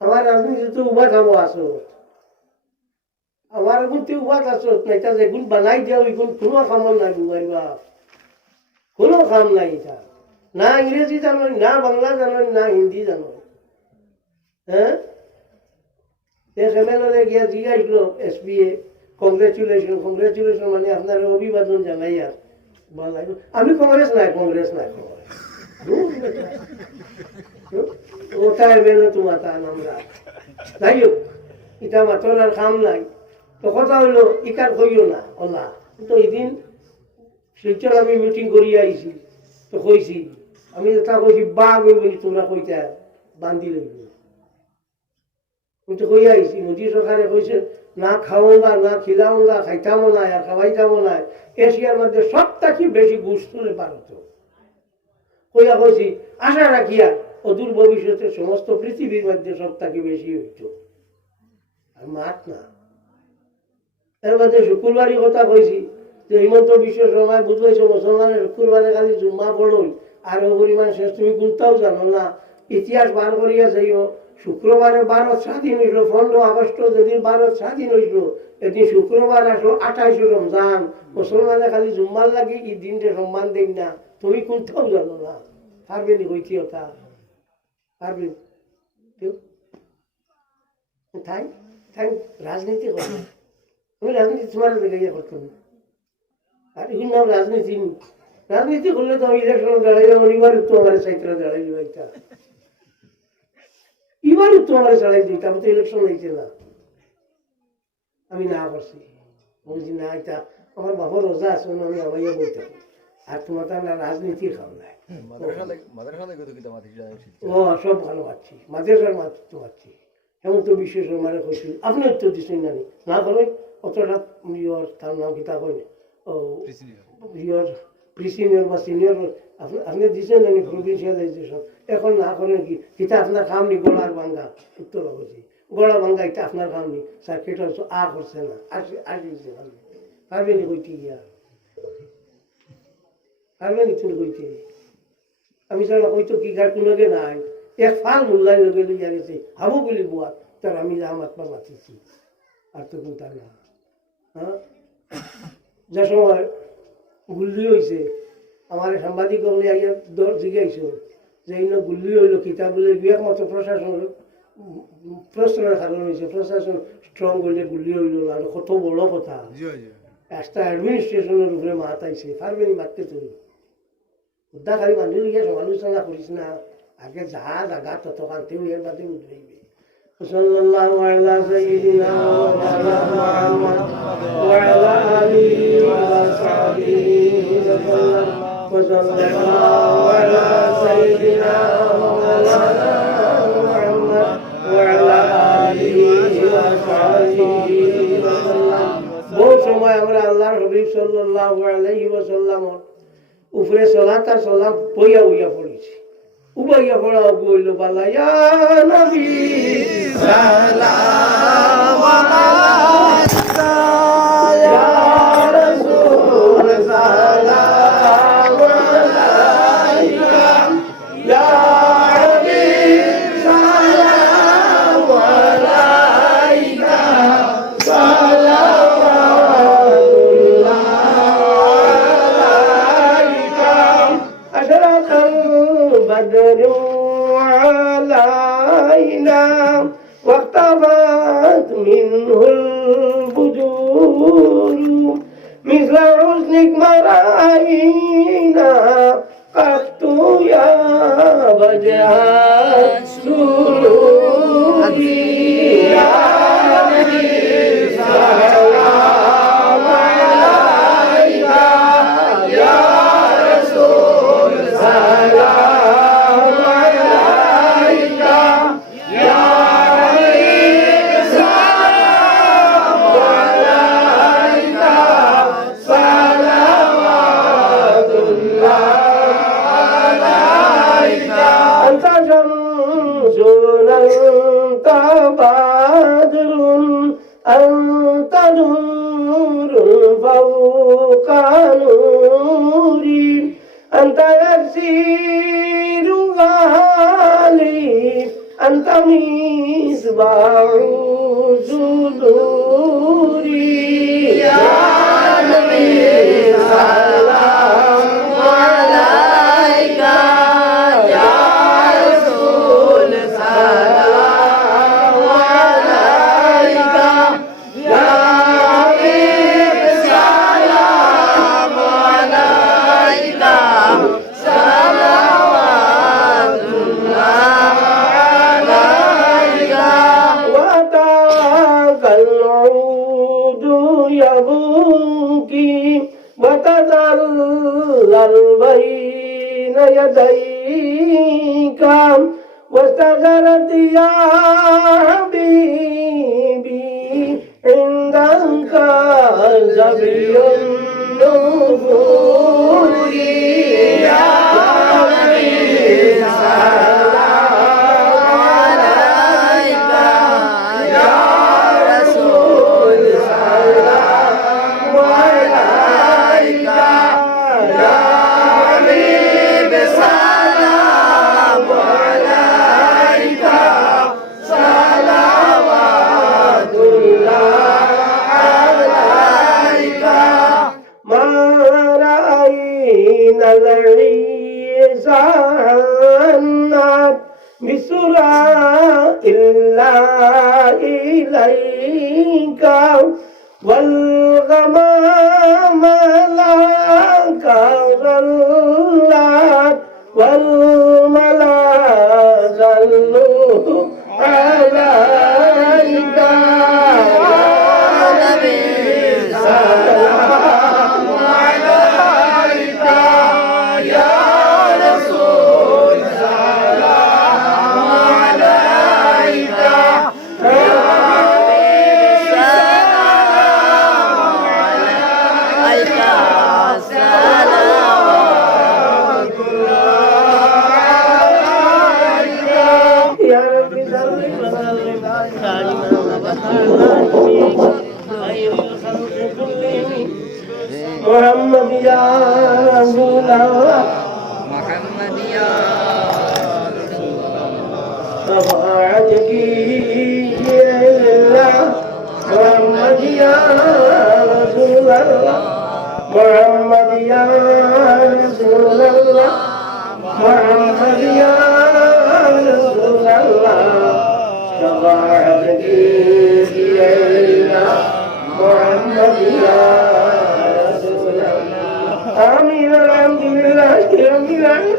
আমার রাজনীতি তো উভা খাবো আসো, আমার এখন তুই উভা আসো না, এটা যেগুন বানাই দেওয়া ওইগুন কোনো কামল নাই বুঝাই বাপ, কোনো কাম নাই এটা, না ইংরেজি জানো না বাংলা জানো না হিন্দি জানো। হ্যাঁ এমএলএ গিয়া জিজ্ঞাসলো এসপিএ কংগ্রেচুলেশন, কংগ্রেচুলেশন মানে আপনার অভিবাদন জানাই আর ভালো লাগলো। আমি কংগ্রেস নাই ওটা এমএলএ তোমার তা আমরা যাই হোক, এটা মাত্র আর কাম নাই। তো কথা হইলো ইকার কইও না ওলা, তো এদিন শিলচর আমি মিটিং করিয়া আইছি, তো কইছি আমি যেটা কইছি বাঘ বলি তোমরা কইতা বান্ধি লইব, কিন্তু কইয়া আইছি মোদী সরকারে কইছে না খাওয়া না খিলাওয়া খাইতামও নাই আর খাওয়াইতামও নাই, এশিয়ার মধ্যে সব থাকি বেশি ঘুষ তুলে ভারত। কইয়া কইছি আশা রাখিয়া অদূর ভবিষ্যতে সমস্ত পৃথিবীর মধ্যে সব থাকি বেশি হইত, আর মাত না। এর মধ্যে শুক্রবারই কথা কইছি যে হিমন্ত বিশ্ব শর্মায় বুঝবাইছো মুসলমানের শুক্রবারে খালি জুম্মা পড়ই আর ও পরিমাণ শেষ তুমি কোনটাও জানো না, ইতিহাস বার করিয়া যাইও। শুক্রবারে ভারত স্বাধীন হইল 15 আগস্ট, যেদিন ভারত স্বাধীন হইল এদিন শুক্রবার আসলো 28 রমজান, মুসলমানে খালি জুম্মার লাগে এই দিনটা সম্মান দেই না, তুমি কোনটাও জানো না, পারবে নি কইছি ওটা পারবে তাই তাই রাজনীতি করে, আমি রাজনীতি তোমার দেখাইয়া করতাম আর এখন নাম রাজনীতি, রাজনীতি করলে তো আমি ইলেকশন দাঁড়াইলাম এবার তো আমার সাইকেল দাঁড়াই দিব একটা, এবার তো আমার দাঁড়াই দিই, তারপর তো ইলেকশন হয়েছে না, আমি না করছি বলছি না এটা আমার বাবার রোজা আছে আমি আমাইয়া বলতে আর তোমার তো আমরা রাজনীতির খাও নাই। ও সব ভালো পাচ্ছি, মাদ্রাসার মাত্র পাচ্ছি, হেমন্ত বিশ্ব শর্মারে কইছিল আপনি উত্তর দিচ্ছেন জানি না করেন অতটা ইয়র তার নাম কিতা কই ও ইয়র প্রিসিনিয়র বা সিনিয়র আপনি দিচ্ছেন জানি প্রভিন্সিয়ালাইজেশন, এখন না করেন কি কিতা আপনার কাম নি গলার ভাঙ্গা, উত্তর বলছি গলা ভাঙ্গা এটা আপনার কাম নি, সার্কিট আ করছে না আসছে পারবে নি কইতে গিয়া পারবে নি তুমি কইতে, আমি ছাড়া কইতো কি গার কোনোকে নাই, এক ফাল মূল্যায় লগে লইয়া গেছে হাবু বলি বুয়া তার আমি যা মাতবা মাতিছি আর তো কোনটা না। হ্যাঁ যে সময় গুল্লি হয়েছে আমার সাংবাদিক আইয়া জিজ্ঞাইছ যে এই গুল্লি হইল কিতাব বলে একমাত্র প্রশাসন প্রশ্নের কারণ হয়েছে, প্রশাসন স্ট্রং হইলে গুল্লি হইল না, আর কত বড় কথা একটা অ্যাডমিনিস্ট্রেশনের উপরে মাত আইছে পারবেনি মারতে তুমি উদ্দা খালি মানুষ লিখে সমালোচনা করিস না, আগে যা জায়গা তত কানতেও এর বাদে উঠবেইবে। সাল্লাল্লাহু আলা সাইয়্যিদিনা মুহাম্মদ ওয়া আলা আলিহি ওয়া সাহবিহি ওয়াসাল্লাম ওয়া সাল্লাল্লাহু আলা সাইয়্যিদিনা মাওলানা মুহাম্মদ ওয়া আলা আলিহি ওয়া সাহবিহি ওয়াসাল্লাম। বহু সময় আমরা আল্লাহর হাবিব সাল্লাল্লাহু আলাইহি ওয়াসাল্লাম উপরে সালাত আর সালাম বইয়া বইয়া পড়েছি, উবাইয়া পড়া বইল বালা ইয়া নবী সালাম আলাইকা ইয়া রাসূল সালাম আলাইকা ইয়া হাবিব সালাম আলাইকা সালাওয়াতুল্লাহ আলাইকা আশরাকাল বদরু আলাইনা واقتبت منه البدور مثل حسنك ما رأينا قط يا وجه السرور يا نبي سلام عليك يا رسول سلام عليك يا حبيب سلام عليك صلوات الله عليك أنت بدر أنت نور فوق نوري أنت يسير غالي أنت مصباح صدوري يا نبي سلام عليك يا رسول سلام عليك يا حبيب سلام عليك صلوات الله عليك وتاك العود يبكي وتذلل بين يديك واستغرت يا حبيبي عندك زبي النفور يا حبيبي سلام عليك يا رسول سلام عليك يا حبيب سلام عليك صلوات الله عليك ما رأينا العيسى النار بسرعة إلا إليك والغمام لك ظلت والملا ظلوا عليك يا نبي سلام عليك يا رسول سلام عليك يا حبيب سلام عليك صلوات الله عليك يا رب صل وسلم دائما ابدا خير الخلق كلهم محمد يا رسول الله محمد يا رسول الله شفاعتك لله محمد يا رسول الله محمد يا رسول الله محمد يا رسول الله شفاعتك لله محمد يا رسول الله آمين الحمد لله رب العالمين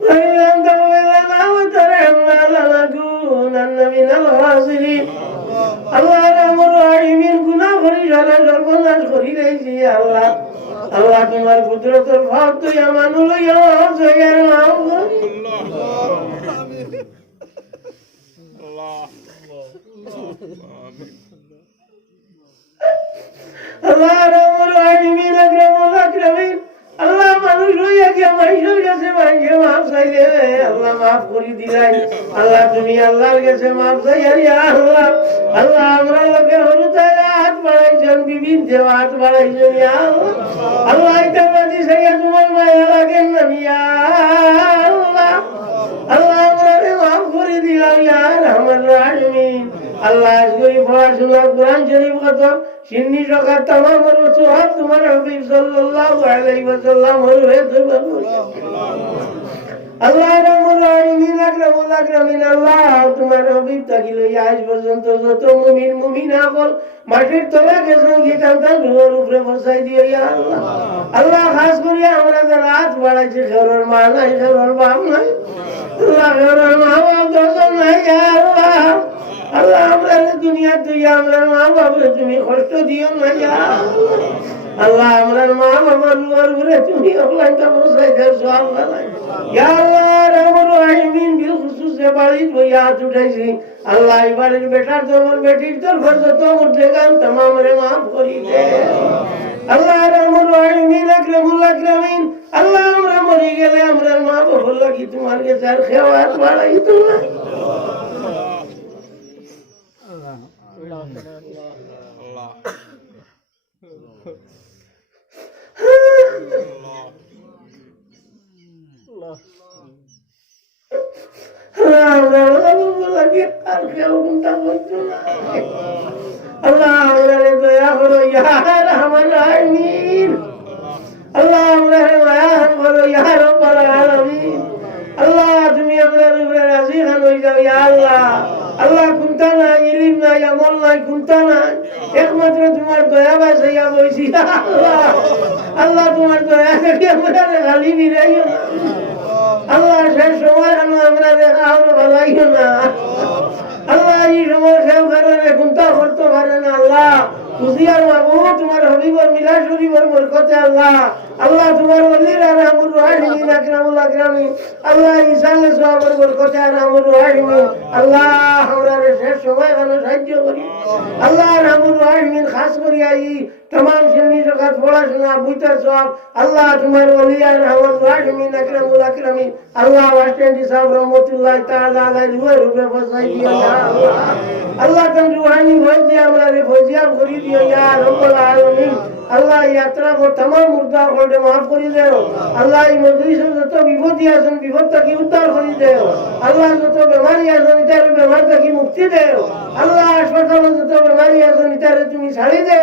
وإن لم تغفر لنا وترحمنا لنكونن من الخاسرين আল্লাহ আমার রাহিমিন গুনাহ করি সারা সর্বনাশ করি রইছি আল্লাহ আল্লাহ তোমার কুদরতের ভাব তুই আমার লইয়া জয়ের নাম আল্লাহ আমার রাহিমিন আকরামুল আকরামিন আল্লাহ মানুষ লইয়া কি মানুষের কাছে মানুষে মাফ চাইলে আল্লাহ মাফ করে দিলাই আল্লাহ তুমি আল্লাহর কাছে মাফ চাই আল্লাহ আল্লাহ আমরা লোকের হলুদায় হাত বাড়াইছেন বিভিন্ন হাত বাড়াইছেন আল্লাহ এটা বাদি সাইয়া তোমার মায়া লাগেন না আল্লাহ আল্লাহ আমরা মাফ করে দিলাম ইয়ার আমার রাহিমিন আল্লাহ আজকে পড়াশোনা কোরআন শরীফ কত সিন্নি সকার তামাম রসুল তোমার হাবিব সাল্লাল্লাহু আলাইহি ওয়াসাল্লাম হয়ে আল্লাহ রাব্বুল আলামিন আকরামুল আকরামিন আল্লাহ তোমার হাবিব তাকি লইয়া আজ পর্যন্ত যত মুমিন মুমিনা বল মাটির তলা গেছে গিটার ঘর উপরে বসাই দিয়ে ইয়া আল্লাহ আল্লাহ খাস করে আমরা যারা হাত বাড়াইছে ঘরের মা নাই ঘরের বাপ নাই আল্লাহ ঘরের মা বাপ দর্শন নাই ইয়া আল্লাহ আল্লাহ আমরা দুনিয়া তুই আমরা মা বাবরে তুমি কষ্ট দিও না যা আল্লাহ আমরা মা বাবার উপর ঘুরে তুমি অকলাইটা বসাই দেও সব ভালো ইয়া আল্লাহ রহমান রহিমিন বিল খুসুসে বাড়ি বইয়া উঠাইছি আল্লাহ এবারের বেটার তোর বেটির তোর ঘর যত উঠে গান तमाम রে মাফ করি দে আল্লাহ রহমান রহিমিন আকরামুল আকরামিন আল্লাহ আমরা মরে গেলে আমরা মা বাবার লাগি তোমার কাছে আর খেওয়াত বাড়াই তো না আল্লাহ আমরা দয়া করো ইয়া রহমান রহিম আল্লাহ আমরা দয়া করো ইয়া রব্বাল আলামিন আল্লাহ তুমি আমাদের উপরে রাজি হয়ে যাও ইয়া আল্লাহ আল্লাহ কুনতা না ইলম না আমল নাই কুনতা না একমাত্র তোমার দয়া বাসাইয়া বইছি আল্লাহ আল্লাহ তোমার দয়া থেকে আমরা খালি বিরাইও না আল্লাহ শেষ সময় আমরা দেখাও ভালাইও না আল্লাহ এই সময় সেও কারণে কুনতা করতে পারে না আল্লাহ খুশিয়ার বাবু তোমার হবিবর মিলা শরীফর বরকতে আল্লাহ আল্লাহ তোমার ওলির আর আমর রহিমিন আকরামুল আকরামিন আল্লাহ ইনশাআল্লাহ সওয়াবের বরকতে আর আমর রহিমিন আল্লাহ আমরা শেষ সময় কেন সাহায্য করি আল্লাহ আমর রহিমিন খাস করি আই तमाम শ্রেণী জগৎ পড়াশোনা বুঝতে সব আল্লাহ তোমার ওলি আর আমর রহিমিন আকরামুল আকরামিন আল্লাহ ওয়াস্টেন্ডি সাহেব রহমতুল্লাহ তাআলা আলাইহি রুহে রুহে বসাই দিও না আল্লাহ তুমি রুহানি ভয় আমরা রে ভজিয়া করি দিও ইয়া রব্বুল আলামিন আল্লাহ यात्रा को तमाम मुर्दा को माफ करी दे अल्लाह ई मजलिस যত বিপদ আছেন বিপদ থেকে উদ্ধার করি দে আল্লাহ যত বেমারি আছেন তার বেমার থেকে মুক্তি দে আল্লাহ হাসপাতালে যত বেমারি আছেন তার তুমি ছাড়ি দে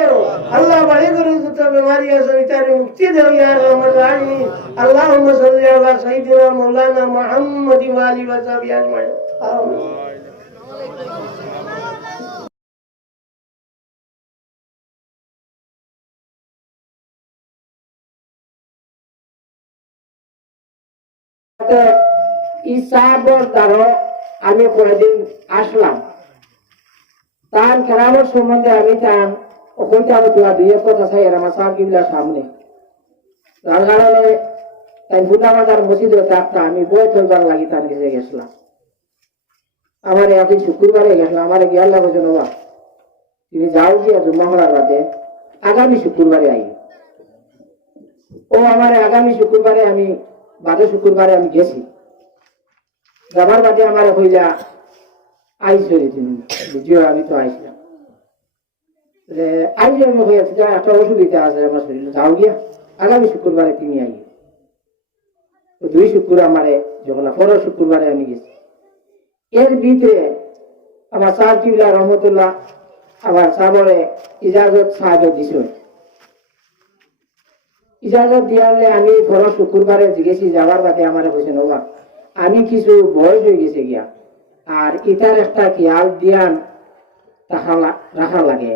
আল্লাহ বাড়ি করে যত বেমারি আছেন তার মুক্তি দে ইয়া রহমান রহিম আল্লাহুম্মা সাল্লি আলা সাইয়্যিদিনা মাওলানা মুহাম্মদ ওয়া আলিহি ওয়া সাহবিহি আজমাইন আমিন ইসাবর দ্বারা আমি কয়েকদিন আসলাম তার কেরামের সম্বন্ধে আমি তার ওখানতে আমি তোমার দুই কথা চাই আর আমার সাহেব কিবলার সামনে যার কারণে তাই ভুটামাদার মসজিদে থাকতা আমি বই চলবার লাগি তার কাছে গেছিলাম আমার একদিন শুক্রবারে গেছিলাম আমার গিয়ার লাগছে নবা তুমি যাও গিয়া জুম্মা করার বাদে আগামী শুক্রবারে আই ও আমার আগামী শুক্রবারে আমি বাদে শুক্রবারে আমি গেছি যাবার বাদে আমার হইলা আইসি তুমি বুঝিও আমি তো আইসলাম আইসি আমি হয়েছে একটা অসুবিধা আছে আমার শরীরে যাও গিয়া আগামী শুক্রবারে তুমি আই দুই শুক্র আমারে যখন পরের শুক্রবারে আমি গেছি এর ভিতরে আমার সাহেব কিবলা রহমতুল্লাহ আমার সাহেবরে ইজাজত সাহেব দিছে ইজাজত দিয়ালে আমি পরের শুক্রবারে গেছি যাওয়ার বাদে আমার বলছে নবা আমি কিছু বয়স হয়ে গেছে গিয়া আর এটার একটা খেয়াল দিয়ান রাখা লাগে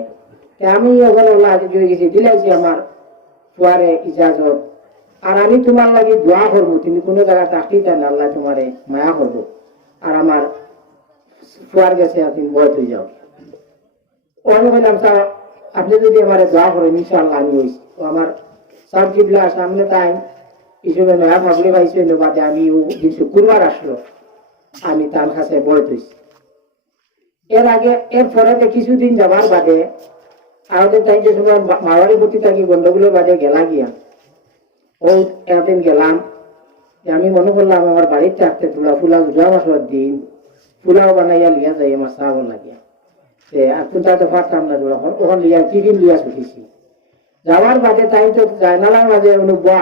আমি ওখানে হয়ে গেছি দিলাইছি আমার ফুয়ারে ইজাজত আর আমি তোমার লাগে দোয়া করবো তুমি কোনো জায়গায় চাকরি চাই না আল্লাহ তোমারে মায়া করবো আর আমার ফুয়ার গেছে তুমি বয়স হয়ে যাও আমি বললাম স্যার আপনি যদি আমার দোয়া করেন ইনশাআল্লাহ আমি হয়েছি তো আমার সাহেব কিবলা সামনে তাই হিসেবে নয়া ভাবলে পাইছে বাদে আমি দিন শুক্রবার আসলো আমি তার কাছে বয়স হয়েছি এর আগে এর পরে কিছুদিন যাবার বাদে আমাদের তাই যে সময় মাওয়ারি প্রতি থাকি গন্ডগুলোর বাদে গেলা গিয়া ও একদিন গেলাম আমি মনে করলাম আমার বাড়িতে আসতে তোলা ফুলা রোজা মাসের দিন ফুলাও বানাইয়া লিয়া যাই আমার চাবল লাগিয়া আর তুই তো পারতাম না ওখান লিয়া টিফিন লিয়া ছুটিছি যাওয়ার বাদে তাই তো জানালার মাঝে অনুবা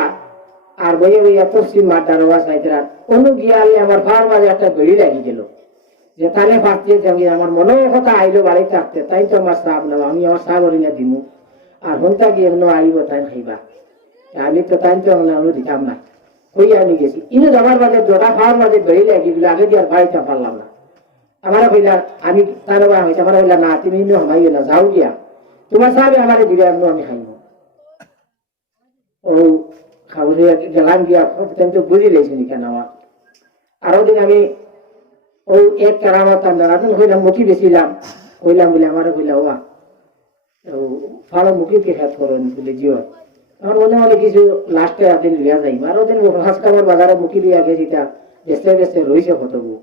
আর বইয়ে বইয়া পশ্চিম মাঠ দারোয়া সাইতরা অনু গিয়ালে আমার ভার মাঝে একটা ঘড়ি লাগি গেল যে তালে ফাঁকতে যাবি আমার মনে কথা আইলো বাড়িতে থাকতে তাই তো আমার সাপ নেব আমি আমার সাপ হরিয়া দিমু আর হন্তা গিয়ে আইব তাই খাইবা আমি তো তাই তো দিতাম না হইয়া আমি গেছি ইনো যাবার বাদে জোটা খাওয়ার মাঝে ঘড়ি লাগি গেল আগে দিয়ে আর বাড়িতে পারলাম না আমার হইলা আমি তার হয়েছে আমার হইলা না তুমি ইনো হামাইও না যাও গিয়া তোমার সাহেব আমার দিবে আমি খাইব ও খাবো গেলাম গিয়া তো বুঝি লেছি কেন আমার আরো দিন আমি ও এক কেরামত আমরা কইলাম মুখি বেছিলাম কইলাম বলে আমার কইলা ওয়া ফালো মুখিকে খেত করেন বলে জিও আমার মনে হলে কিছু লাস্টে একদিন লিয়া যাই আরো দিন হাঁস কাপড় বাজারে মুখি লিয়া গেছি তা বেসতে বেসতে রয়েছে কতবু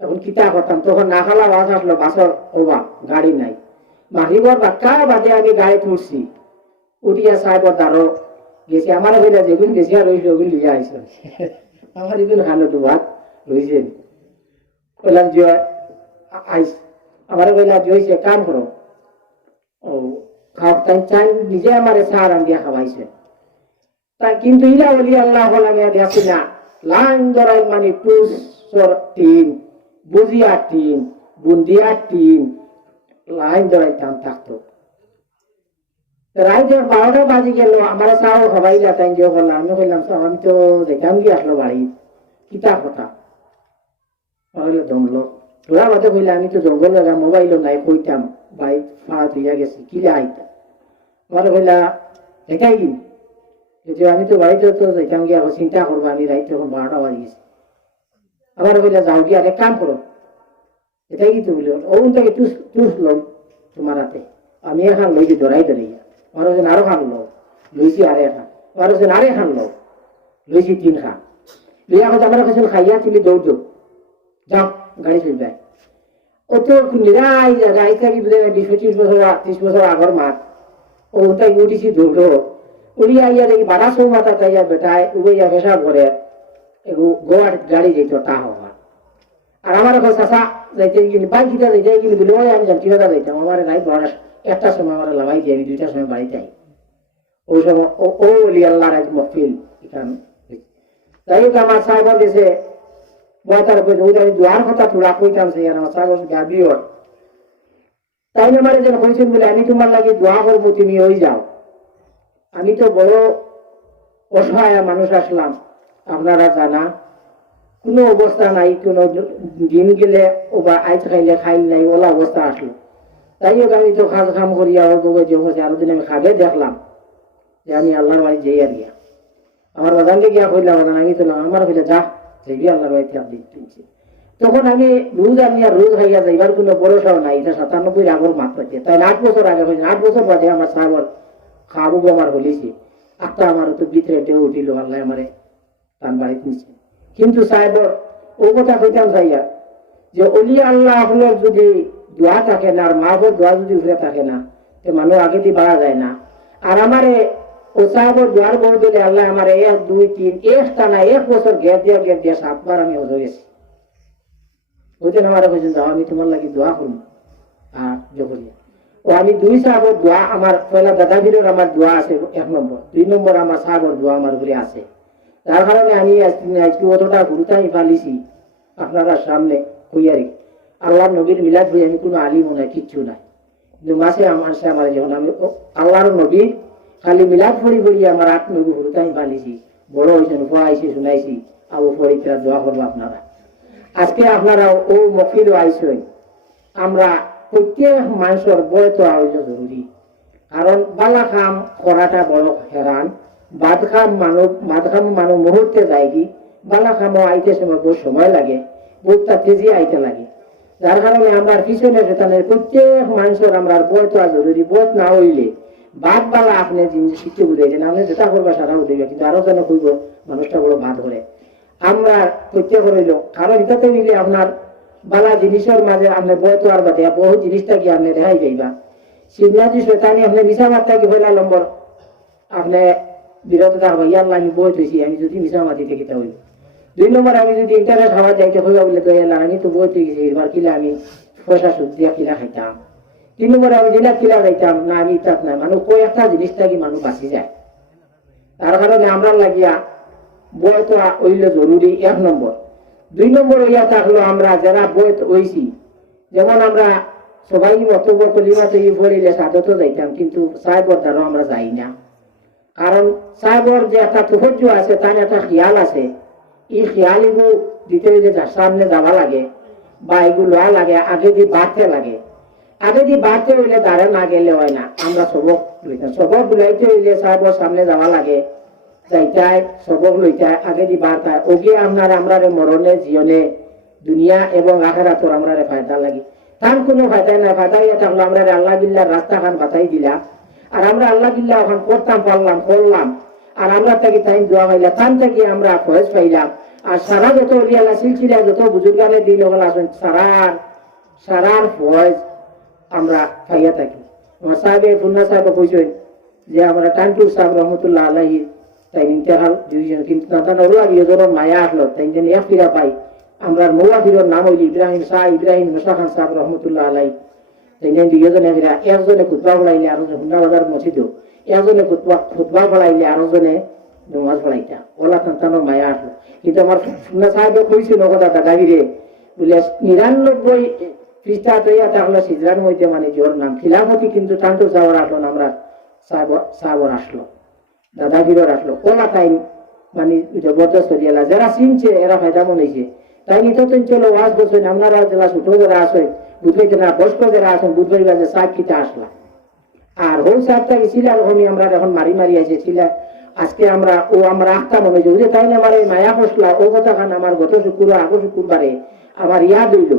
এখন কিতা করতাম তখন না খালা বাস আসলো বাসর ওবা গাড়ি নাই মাহিবর বাক্কা বাদে আমি গাড়ি তুলছি উঠিয়া সাহেবর দ্বারো গেছি আমার কইলা যেগুন গেছি আর রয়েছে ওগুলো লিয়া আইসে আমার এগুলো খালো দুবার রয়েছে কইলাম যে আইস আমার কইলা জয়ছে কাম করো ও খাও তাই চাই নিজে আমার সার আন দিয়া খাওয়াইছে তাই কিন্তু ইলা বলি আল্লাহ বলা মেয়া দেখছি না লাইন ধরাই মানে টুস টিন বুজিয়া টিন বুন্দিয়া টিন লাইন ধরাই টান থাকতো রাইতে 12টা বাজে গেল আমার চাও খাওয়াইলা তাই যে বললাম আমি কইলাম আমি তো দেখাম কি আসলো বাড়ি কিতা কথা বলে দমলো তোরা বাদে কইলা আমি তো জঙ্গল জায়গা মোবাইলও নাই কইতাম বাড়ি ফাড়া ধুইয়া গেছি কিলে আইতা আমার কইলা দেখাই কি যে আমি তো বাড়িতে তো দেখাম গিয়া চিন্তা করবো আমি রাইতে তখন 12টা বাজে গেছি আমার কইলা যাও গিয়া এক কাম করো এটাই কি তুমি ওন থেকে টুস লম তোমার হাতে আমি এখন লইছি ধরাই ধরাইয়া আমার আরো খান লো লইছি আরে খান আমার আরে খান লো লইছি 3 খান লইয়া কথা আমার কাছে খাইয়া তুমি দৌড় দৌড় যাও গাড়ি চলবে ও তো নিরাই গাড়ি থাকি 20-25 বছর 30 বছর আগর মাত ওটাই উঠিছি দৌড়ো উড়িয়া ইয়া দেখি বাড়া সৌ মাথা তাইয়া বেটায় উড়িয়া পেশাব করে গোয়ার গাড়ি যেত টা হওয়া আর আমার ওখানে চাষা যাইতে গেলে বাইক দিতে যাইতে গেলে বলে ওই আমি জানছি কথা যাইতাম আমার নাই বড় একটার সময় আমার লাগাই দিয়ে আমি 2টার সময় বাড়িতে যাই ওই সময় ও অলি আল্লাহ রাজ মহফিল এখানে তাই হোক আমার সাহেবের দেশে বয়তার আমি দোয়ার কথা তোলা কইতাম সে আমার সাহেব গাবিও তাই আমার যেন কইছেন বলে আমি তোমার লাগে দোয়া করবো তুমি ওই যাও আমি তো বড় অসহায় মানুষ আসলাম আপনারা জানা কোনো অবস্থা নাই কোনো দিন গেলে বা আইস খাইলে খাইল নাই ওলা অবস্থা আসলো তাই হোক আমি তো কাজ কাম করি আমার বউ যে হচ্ছে আরো দিন আমি খাবে দেখলাম যে আমি আল্লাহর বাড়ি যাই আর গিয়া আমার বাজানকে গিয়া কইলাম বাজান আমি তো আমার কইলে যা যাইবি আল্লাহর বাড়িতে আপনি দিচ্ছি তখন আমি রোজ আমি আর রোজ খাইয়া যাইবার কোনো ভরসাও নাই এটা 97 আগর মাত পাচ্ছে তাই 8 বছর আগে হয়েছে 8 বছর বাদে আমার সাহেবর খাবো আমার হলিছি একটা আমার তো ভিতরে ঢেউ উঠিল আল্লাহ আমারে তার বাড়িতে নিচ্ছে কিন্তু সাহেবর ও কথা কইতাম যাইয়া যে অলি আল্লাহ আপনার যদি দোয়া থাকে না আর মা বোর দোয়া যদি উঠে থাকে না তো মানুষ আগে দিয়ে বাড়া যায় না আর আমারে ও সাহেবর দোয়ার বউ দিলে আল্লাহ আমার 1 2 3 একটা না 1 বছর গ্যাপ দিয়া 7 বার আমি হয়ে গেছি ওইদিন আমার কইছেন যাও আমি তোমার লাগি দোয়া করবো আর জহরিয়া ও আমি 2 সাহেবর দোয়া আমার পয়লা দাদা বীরের আমার দোয়া আছে 1 নম্বর 2 নম্বর আমার সাহেবর দোয়া আমার উপরে আছে তার কারণে আমি আজকে অতটা গুরুত্ব পালিছি আপনারা সামনে কইয়ারি আর ওর নবীর মিলাদ হয়ে আমি কোনো আলিম নাই কিচ্ছু নাই কিন্তু মাসে আমার সে আমার যখন আমি আল্লাহর নবীর খালি মিলাদ ফড়ি ফড়ি আমার 8 নবী গুরুত্ব আমি পালিছি বড় হয়েছেন পড়াইছি শুনাইছি আবু ফরিদরা দোয়া করবো আপনারা আজকে আপনারা ও মফিলও আইসই আমরা প্রত্যেক মানুষের বয় তো হইল জরুরি কারণ বালা কাম করাটা বড় হেরান বাদ খাম মানুষ মুহূর্তে যায়গি বালা খামও আইতে সময় বহু সময় লাগে বহুটা তেজি আইতে লাগে যার কারণে আমরা পিছনে সেখানের প্রত্যেক মানুষের আমরা বয় তো জরুরি বয় না হইলে বাদ বালা আপনি জিনিস শিখতে বুঝাইছেন আপনি যেটা করবা সারা উঠবে কিন্তু আরো যেন কইব মানুষটা বড় বাদ করে আমরা প্রত্যেক হইল কারণ এটাতে নিলে আপনার বালা জিনিসের মাঝে আপনি বয় তো আর বাদে বহু জিনিসটা কি আপনি রেহাই যাইবা সিদ্ধাজি শৈতানি আপনি মিশা মাত্রা কি হইলা নম্বর আপনি বিরত থাকবো ইয়াল্লা আমি বই থইছি আমি যদি মিশা মাতি থেকে তা হইব 2 নম্বর আমি যদি ইন্টারনেট হওয়া যাইতে হইবা বলে তো ইয়াল্লা আমি তো বই থই গেছি এবার কিলা আমি পয়সা সুদ দিয়া কিলা খাইতাম 3 নম্বর আমি যেটা কিলা খাইতাম না আমি তাক না মানুষ কই একটা জিনিসটা কি মানুষ বাঁচি যায় তার কারণে আমরা লাগিয়া বই তো হইলে জরুরি 1 নম্বর 2 নম্বর হইয়া থাকলো আমরা যারা বই হইছি যেমন আমরা সবাই বক্তব্য কলিমাতে পড়িলে সাধত যাইতাম কিন্তু সাহেবর দ্বারা আমরা যাই না কারণ সাহেবর যে একটা তুহজ্য আছে তার একটা খেয়াল আছে এই খেয়াল এগুলো দিতে হইলে সামনে যাওয়া লাগে বা এগুলো লওয়া লাগে আগে দিয়ে বাড়তে লাগে আগে দিয়ে বাড়তে হইলে দ্বারা না গেলে হয় না আমরা সবক লইতাম সবক লইতে হইলে সাহেবর সামনে যাওয়া লাগে যাইতায় সবক লইতায় আগে দিয়ে বাড়তায় ওগে আমরা মরণে জীবনে দুনিয়া এবং আখেরাতর আমরা ফায়দা লাগে তার কোনো ফায়দা নাই। ফায়দা ইয়ে থাকলো আমরা আল্লাহ বিল্লাহ রাস্তা খান বাতাই দিলা আর আমরা আল্লাহ বিল্লাহ এখন করতাম পারলাম করলাম আর আমরা তাকে তাই দোয়া হইলা তান থেকে আমরা ফয়েজ পাইলাম। আর সারা যত উলিয়ালা সিলসিলা যত বুজুর্গানের দিন ওগুলো আসেন সারার ফয়েজ আমরা পাইয়া থাকি। আমার সাহেব ফুন্না সাহেব কইছেন যে আমরা টানটুর সাহেব রহমতুল্লাহ আলাহি তাই ইন্তেহাল দুইজন কিন্তু তাদের ওলা বিয়েজন মায়া আসলো তাই যেন এক ফিরা পাই। আমরা নৌয়াফিরর নাম হইল ইব্রাহিম শাহ ইব্রাহিম মুসা খান সাহেব রহমতুল্লাহ আলাই তাই যেন দুইজনে ফিরা একজনে খুতবা পড়াইলে আরো হুন্না বাজার মসজিদ একজনে খুতবা পড়াইলে আরো জনে নমাজ পড়াইতা ওলা সন্তানোর মায়া আসলো। কিন্তু আমার ফুন্না সাহেবে কইছিল কথা দাদাগিরে বলে 99 পৃষ্ঠা তৈয়া থাকলো সিজরার মধ্যে মানে জোর নাম খিলাফতি কিন্তু টান্টু সাহর আসলো না আমরা সাহর আসলো দাদাগিরর আসলো ওলা টাইম মানে জবরদস্ত দিয়ালা যারা চিনছে এরা ফায়দা মনেছে তাই নিত চলো ওয়াজ বসেন আপনারা যারা ছোট যারা আসে বুধবাই যারা বয়স্ক যারা আসেন বুধবাই বাজে সাহেব কিতা আসলা আর হোল সাহেবটা গেছিল ওখানে আমরা এখন মারি মারি এসেছিল আজকে আমরা আখতা মনে হয়েছে বুঝে তাই আমার এই মায়া ফসলা ও কথা খান আমার গত শুক্রবার আগো শুক্রবারে আমার ইয়াদ হইল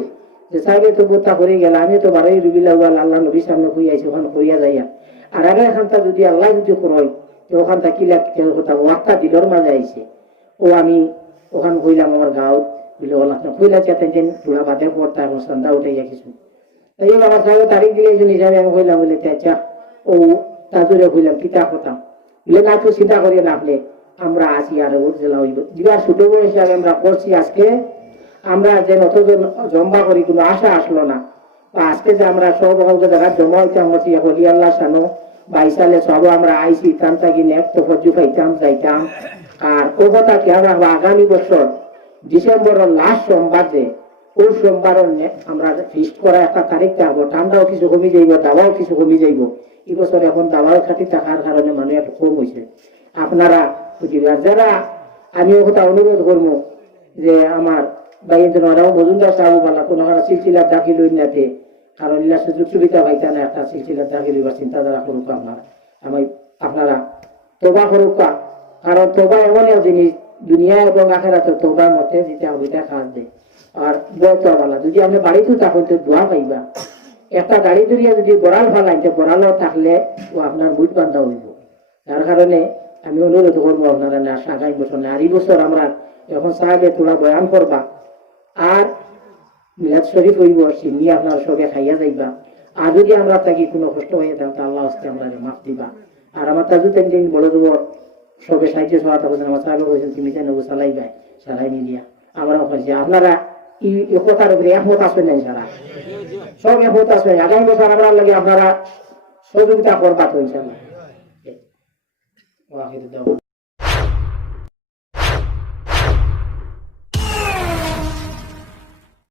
যে সাহেবে তো বোতা করে গেল আমি তো বারোই রবিউল আউয়াল আল্লাহ নবীর সামনে কইয়াছি ওখানে করিয়া যাইয়া আর আগে এখানটা যদি আল্লাহ যদি করয় তো ওখান থেকে ওয়াক্তা দিলর মাঝে আইছে ও আমি ওখানে কইলাম আমার গাঁও বলে ওলা কইলা চেতেন যেন পুরা বাদে পড়তা এখন সন্ধ্যা উঠাইয়া কিছু তাই বাবা সাহেব তারিখ দিলে একজন হিসাবে আমি কইলাম বলে আচ্ছা ও তাজুরে কইলাম কিতা কথা বলে না তো চিন্তা করিয়ে না আপনি আমরা আসি আর জেলা হইব যেবার ছোট বড় হিসাবে আমরা করছি আজকে আমরা যে অতজন জম্বা করি কোনো আশা আসলো না বা আজকে যে আমরা সব জায়গা জমা হইতাম হচ্ছি হলি আল্লাহ সানো বাইসালে সব আমরা আইসি তাম থাকি নেক তো ফজু খাইতাম যাইতাম আর ও কথা খেয়াল রাখবো আগামী বছর ডিসেম্বরের লাস্ট সোমবার যে ওই সোমবার আমরা ফিস্ট করা একটা তারিখ থাকবো ঠান্ডাও কিছু কমে যাইব দাওয়াও কিছু কমে যাইব এই বছর এখন দাওয়ার খাতি থাকার কারণে মানুষ একটু কম হয়েছে আপনারা বুঝিবার যারা আমি ও কথা অনুরোধ করবো যে আমার বাইরে মজুমদার সাহেব বালা কোনো সিলসিলার দাখিল হই নাতে কারণ এলা সুযোগ সুবিধা পাইতা না একটা সিলসিলার দাখিল হইবার চিন্তাধারা করুক আপনারা তোবা করুক কারণ তোবা এমন এক জিনিস দুনিয়া এবং আখেরাতে তোবার মতে যেটা হইতা কাজ দেয় আর বলা যদি আপনি বাড়িতেও তখন তো দোয়া পাইবা একটা গাড়ি ধরিয়া যদি বড়াল ফালাইতে বড়ালও থাকলে ও আপনার মুঠ বান্ধা হইব যার কারণে আমি অনুরোধ করবো আপনারা না আগামী বছর না আর এই বছর আমরা এখন সাহেবে তোলা বয়ান করবা আর মিলাদ শরীফ হইব সিন্নি আপনার সবে খাইয়া যাইবা আর যদি আমরা থাকি কোনো কষ্ট হয়ে থাকে আল্লাহ আজকে আমরা মাফ দিবা আর আমার তাজু তিন বড় দেবো সবে সাহায্য সহায়তা করছেন আমার সাহেব বলছেন তুমি যেন চালাইবা চালাই নিলিয়া আমরাও করছি আপনারা এই কথার উপরে একমত আসবেন নাই সারা সব একমত আসবেন আগামী বছর আমরা লাগে আপনারা সহযোগিতা করবা তো ইনশাআল্লাহ